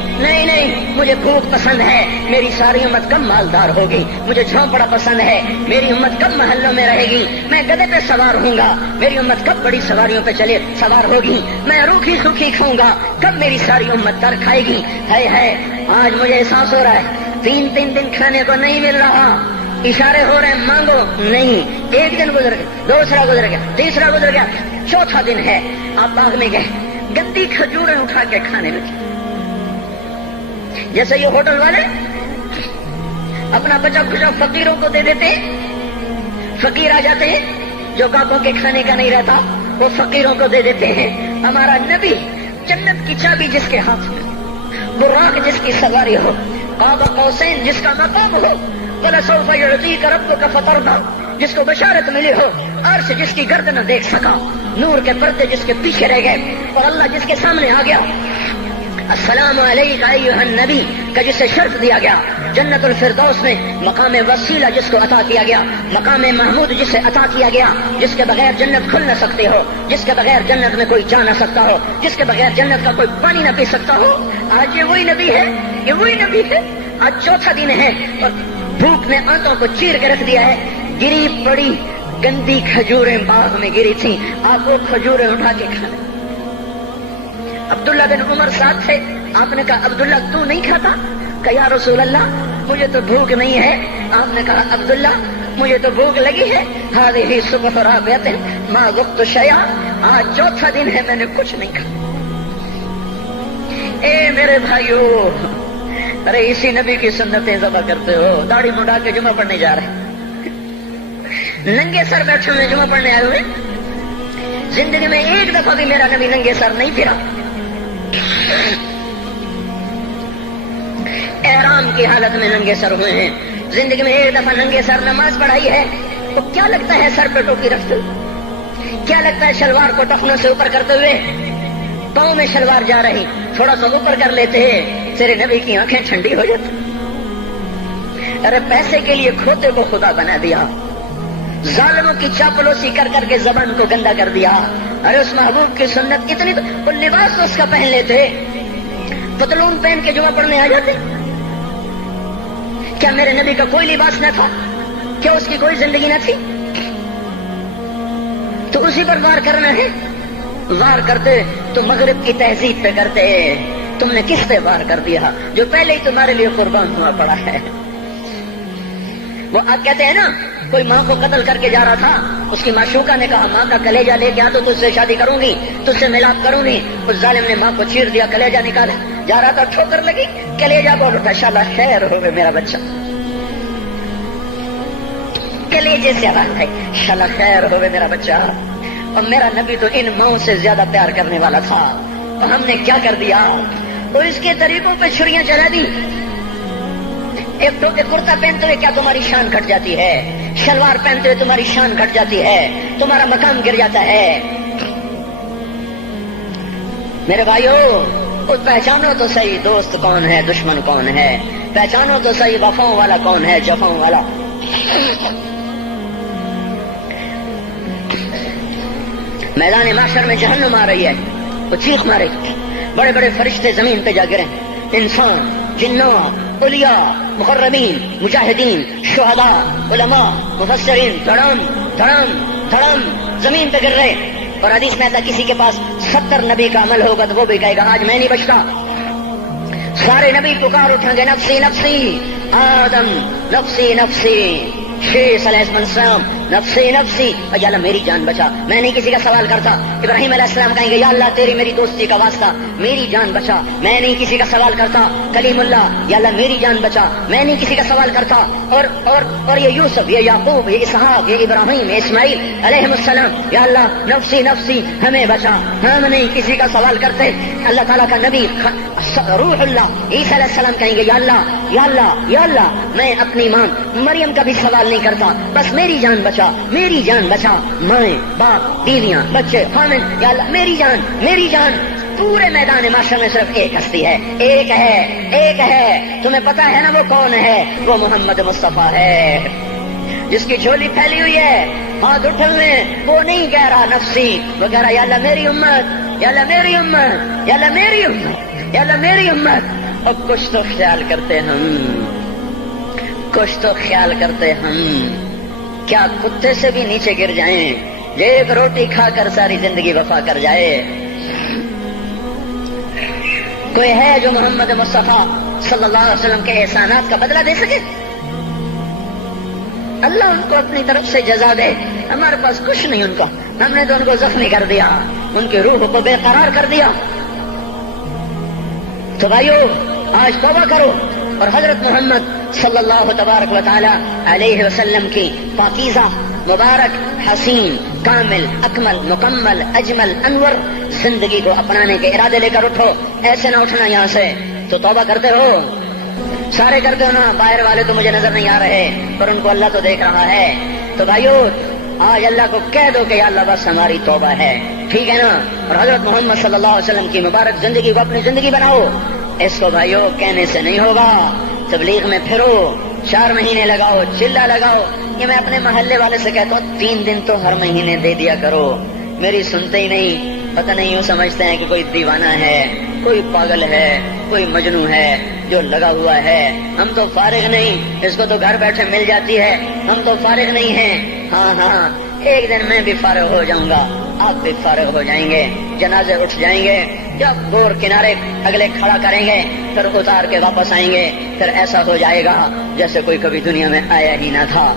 مجھے بھوک پسند ہے، میری ساری امت کم مالدار ہوگی، مجھے جھونپڑا پسند ہے، میری امت کم محلوں میں رہے گی، میں گدھے پہ سوار ہوں گا، میری امت کب بڑی سواریوں پہ سوار ہوگی، میں روکھی سوکھی کھاؤں گا، کب میری ساری امت تر کھائے گی۔ ہے آج مجھے احساس ہو رہا ہے تین دن کھانے کو نہیں مل رہا، اشارے ہو رہے ہیں مانگو نہیں، ایک دن گزر گیا، دوسرا گزر گیا، تیسرا گزر گیا، چوتھا دن ہے، آپ باغ میں گئے، گندی کھجوریں اٹھا کے کھانے لگے، جیسے یہ ہوٹل والے اپنا بچا کھچا فقیروں کو دے دیتے، فقیر آ جاتے ہیں، جو باپوں کے کھانے کا نہیں رہتا وہ فقیروں کو دے دیتے ہیں۔ ہمارا نبی جنت کی چابی جس کے ہاتھ میں، براق جس کی سواری ہو، قاب قوسین جس کا مقام ہو، وَلَسَوْفَ يُعْطِيكَ رَبُّكَ فَتَرْضَىٰ جس کو بشارت ملی ہو، عرش جس کی گرد نہ دیکھ سکا، نور کے پردے جس کے پیچھے رہ گئے، اور اللہ جس کے سامنے آ گیا، السلام علیکہ ایھا النبی کا جسے شرف دیا گیا، جنت الفردوس میں مقام وسیلہ جس کو عطا کیا گیا، مقام محمود جسے عطا کیا گیا، جس کے بغیر جنت کھل نہ سکتے ہو، جس کے بغیر جنت میں کوئی جا نہ سکتا ہو، جس کے بغیر جنت کا کوئی پانی نہ پی سکتا ہو، آج یہ وہی نبی ہے، آج چوتھا دن ہے اور بھوک نے آنتوں کو چیر کے رکھ دیا ہے، گری پڑی گندی کھجوریں باغ میں گری تھی، آپ وہ کھجوریں اٹھا کے کھانے۔ عبداللہ بن عمر ساتھ تھے، آپ نے کہا عبداللہ تو نہیں کھاتا؟ کہا یا رسول اللہ مجھے تو بھوک نہیں ہے۔ آپ نے کہا عبداللہ مجھے تو بھوک لگی ہے، ہذہ صبح رابعۃ ما ذقت شیئا، آج چوتھا دن ہے میں نے کچھ نہیں کھایا۔ اے میرے بھائیو، ارے اسی نبی کی سنتیں ذبح کرتے ہو، داڑھی مڈا کے جمعہ پڑھنے جا رہے ہیں، ننگے سر بیٹھے ہوئے جمعہ پڑھنے آئے ہوئے، زندگی میں ایک دفعہ بھی میرا نبی ننگے سر نہیں پھرا، احرام کی حالت میں ننگے سر ہوئے ہیں، زندگی میں ایک دفعہ ننگے سر نماز پڑھائی ہے، تو کیا لگتا ہے سر پہ ٹوپی رکھتے، کیا لگتا ہے شلوار کو ٹخنوں سے اوپر کرتے ہوئے، پاؤں میں شلوار جا رہی، تھوڑا سا اوپر کر لیتے ہیں، تیرے نبی کی آنکھیں ٹھنڈی ہو جاتی۔ ارے پیسے کے لیے کھوتے کو خدا بنا دیا، ظالموں کی چاپلوسی کر کر کے زبان کو گندا کر دیا. ارے اس محبوب کی سنت اتنی تو لباس تو اس کا پہن لیتے, پتلون پہن کے جمعہ پڑھنے آ جاتے. کیا میرے نبی کا کوئی لباس نہ تھا؟ کیا اس کی کوئی زندگی نہ تھی؟ تو اسی پر وار کرنا ہے. وار کرتے تو مغرب کی تہذیب پہ کرتے. تم نے کس پہ وار کر دیا جو پہلے ہی تمہارے لیے قربان ہوا پڑا ہے؟ وہ آپ کہتے ہیں نا, کوئی ماں کو قتل کر کے جا رہا تھا, اس کی معشوقہ نے کہا ماں کا کلیجہ لے کے آ تو تجھ سے شادی کروں گی, تجھ سے ملاپ کروں گی. اس ظالم نے ماں کو چیر دیا, کلیجہ نکالا, جا رہا تھا ٹھوکر لگی, کلیجہ بول اٹھا, شالا خیر ہوئے میرا بچہ. کلیجے سے آواز ہے, شالا خیر ہوئے میرا بچہ. اور میرا نبی تو ان ماؤں سے زیادہ پیار کرنے والا تھا, اور ہم نے کیا کر دیا؟ وہ اس کے طریقوں پہ چھریاں چلا دی. ایک کرتا پہنتے ہوئے کیا تمہاری شان گھٹ جاتی ہے؟ شلوار پہنتے ہوئے تمہاری شان گھٹ جاتی ہے, تمہارا مقام گر جاتا ہے. میرے بھائیو, پہچانو تو صحیح دوست کون ہے, دشمن کون ہے. پہچانو تو صحیح وفاؤں والا کون ہے, جفاؤں والا. میدان معاشر میں جہنم آ رہی ہے, وہ چیخ مارے, بڑے بڑے فرشتے زمین پہ جا گرے, انسان, جنوں, اولیاء, مقربین, مجاہدین, شہداء, علماء, مفسرین, دھڑم دھڑم دھڑم زمین پہ گر رہے. اور حدیث میں آتا کسی کے پاس 70 نبی کا عمل ہوگا تو وہ بھی کہے گا آج میں نہیں بچتا. سارے نبی پکار اٹھیں گے, نفسی نفسی, آدم نفسی نفسی, شیخ علیہ السلام نفسی نفسی, یا اللہ میری جان بچا, میں نہیں کسی کا سوال کرتا. ابراہیم علیہ السلام کہیں گے یا اللہ تیری میری دوستی کا واسطہ میری جان بچا, میں نہیں کسی کا سوال کرتا. کلیم اللہ, یا اللہ میری جان بچا, میں نہیں کسی کا سوال کرتا. اور یہ یوسف, یہ یعقوب, یہ اسحاق, یہ ابراہیم, یہ اسماعیل علیہ السلام, یا اللہ نفسی نفسی ہمیں بچا, ہم نہیں کسی کا سوال کرتے. اللہ تعالیٰ کا نبی روح اللہ عیسیٰ علیہ السلام کہیں گے یا اللہ یا اللہ یا اللہ میں اپنی ماں مریم کا بھی سوال نہیں کرتا, بس میری جان بچا, میری جان بچا. مائیں, باپ, بیویاں, بچے, خامن, یا اللہ میری جان میری جان. پورے میدان معاشر میں صرف ایک ہستی ہے, ایک ہے, ایک ہے. تمہیں پتا ہے نا وہ کون ہے؟ وہ محمد مصطفیٰ ہے, جس کی جھولی پھیلی ہوئی ہے, ہاتھ اٹھلنے. وہ نہیں کہہ رہا نفسی, وہ کہہ رہا یا اللہ میری امت, یا اللہ میری امت, یا اللہ میری امت, یا اللہ میری امت. اور کچھ تو خیال کرتے ہم, کچھ تو خیال کرتے ہم. کیا کتے سے بھی نیچے گر جائیں, ایک روٹی کھا کر ساری زندگی وفا کر جائے؟ کوئی ہے جو محمد مصطفیٰ صلی اللہ علیہ وسلم کے احسانات کا بدلہ دے سکے؟ اللہ ان کو اپنی طرف سے جزا دے, ہمارے پاس کچھ نہیں ان کا. ہم نے تو ان کو زخمی کر دیا, ان کی روح کو بے قرار کر دیا. تو بھائیو آج توبہ کرو اور حضرت محمد صلی اللہ تبارک و تعالی علیہ وسلم کی پاکیزہ, مبارک, حسین, کامل, اکمل, مکمل, اجمل, انور زندگی کو اپنانے کے ارادے لے کر اٹھو. ایسے نہ اٹھنا یہاں سے. تو توبہ کرتے ہو, سارے کرتے ہو نا. باہر والے تو مجھے نظر نہیں آ رہے, پر ان کو اللہ تو دیکھ رہا ہے. تو بھائیو آج اللہ کو کہہ دو کہ یا اللہ بس ہماری توبہ ہے, ٹھیک ہے نا. اور حضرت محمد صلی اللہ علیہ وسلم کی مبارک زندگی کو اپنی زندگی بناؤ. اس کو بھائیو کہنے سے نہیں ہوگا. تبلیغ میں پھرو, 4 مہینے لگاؤ, چلا لگاؤ. یہ میں اپنے محلے والے سے کہتا ہوں 3 دن تو ہر مہینے دے دیا کرو. میری سنتے ہی نہیں, پتہ نہیں یوں سمجھتے ہیں کہ کوئی دیوانہ ہے, کوئی پاگل ہے, کوئی مجنوں ہے جو لگا ہوا ہے. ہم تو فارغ نہیں, اس کو تو گھر بیٹھے مل جاتی ہے, ہم تو فارغ نہیں ہیں. ہاں ہاں, ایک دن میں بھی فارغ ہو جاؤں گا, آپ بھی فارغ ہو جائیں گے. جنازے اٹھ جائیں گے, جب گور کنارے اگلے کھڑا کریں گے پھر اتار کے واپس آئیں گے. پھر ایسا ہو جائے گا جیسے کوئی کبھی دنیا میں آیا ہی نہ تھا.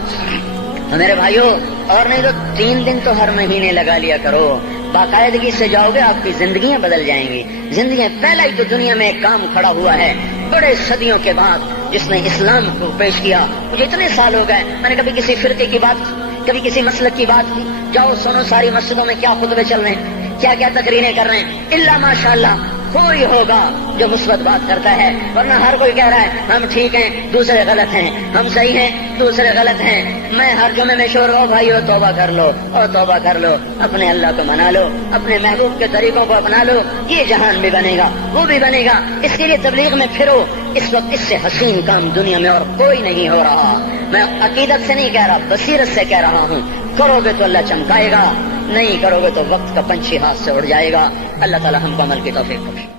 میرے بھائیوں, اور نہیں تو 3 دن تو ہر مہینے لگا لیا کرو. باقاعدگی سے جاؤ گے, آپ کی زندگیاں بدل جائیں گی. زندگیاں پہلا ہی تو دنیا میں ایک کام کھڑا ہوا ہے بڑے صدیوں کے بعد, جس نے اسلام کو پیش کیا. مجھے اتنے سال ہو گئے, میں نے کبھی کسی فرقے کی بات, کبھی کسی مسلک کی بات کی. جاؤ سنو ساری مسجدوں میں کیا خطبے چل رہے ہیں, کیا کیا تقریریں کر رہے ہیں. اللہ ماشاءاللہ کوئی ہوگا جو مثبت بات کرتا ہے, ورنہ ہر کوئی کہہ رہا ہے ہم ٹھیک ہیں دوسرے غلط ہیں, ہم صحیح ہیں دوسرے غلط ہیں. میں ہر جمعے میں شور ہو بھائیو توبہ کر لو, اور توبہ کر لو, اپنے اللہ کو منا لو, اپنے محبوب کے طریقوں کو اپنا لو. یہ جہان بھی بنے گا, وہ بھی بنے گا. اس کے لیے تبلیغ میں پھرو, اس وقت اس سے حسین کام دنیا میں اور کوئی نہیں ہو رہا. میں عقیدت سے نہیں کہہ رہا، بصیرت سے کہہ رہا ہوں. کرو گے تو اللہ چمکائے گا، نہیں کرو گے تو وقت کا پنچھی ہاتھ سے اڑ جائے گا. اللہ تعالی ہم کو عمل کی توفیق بخشے.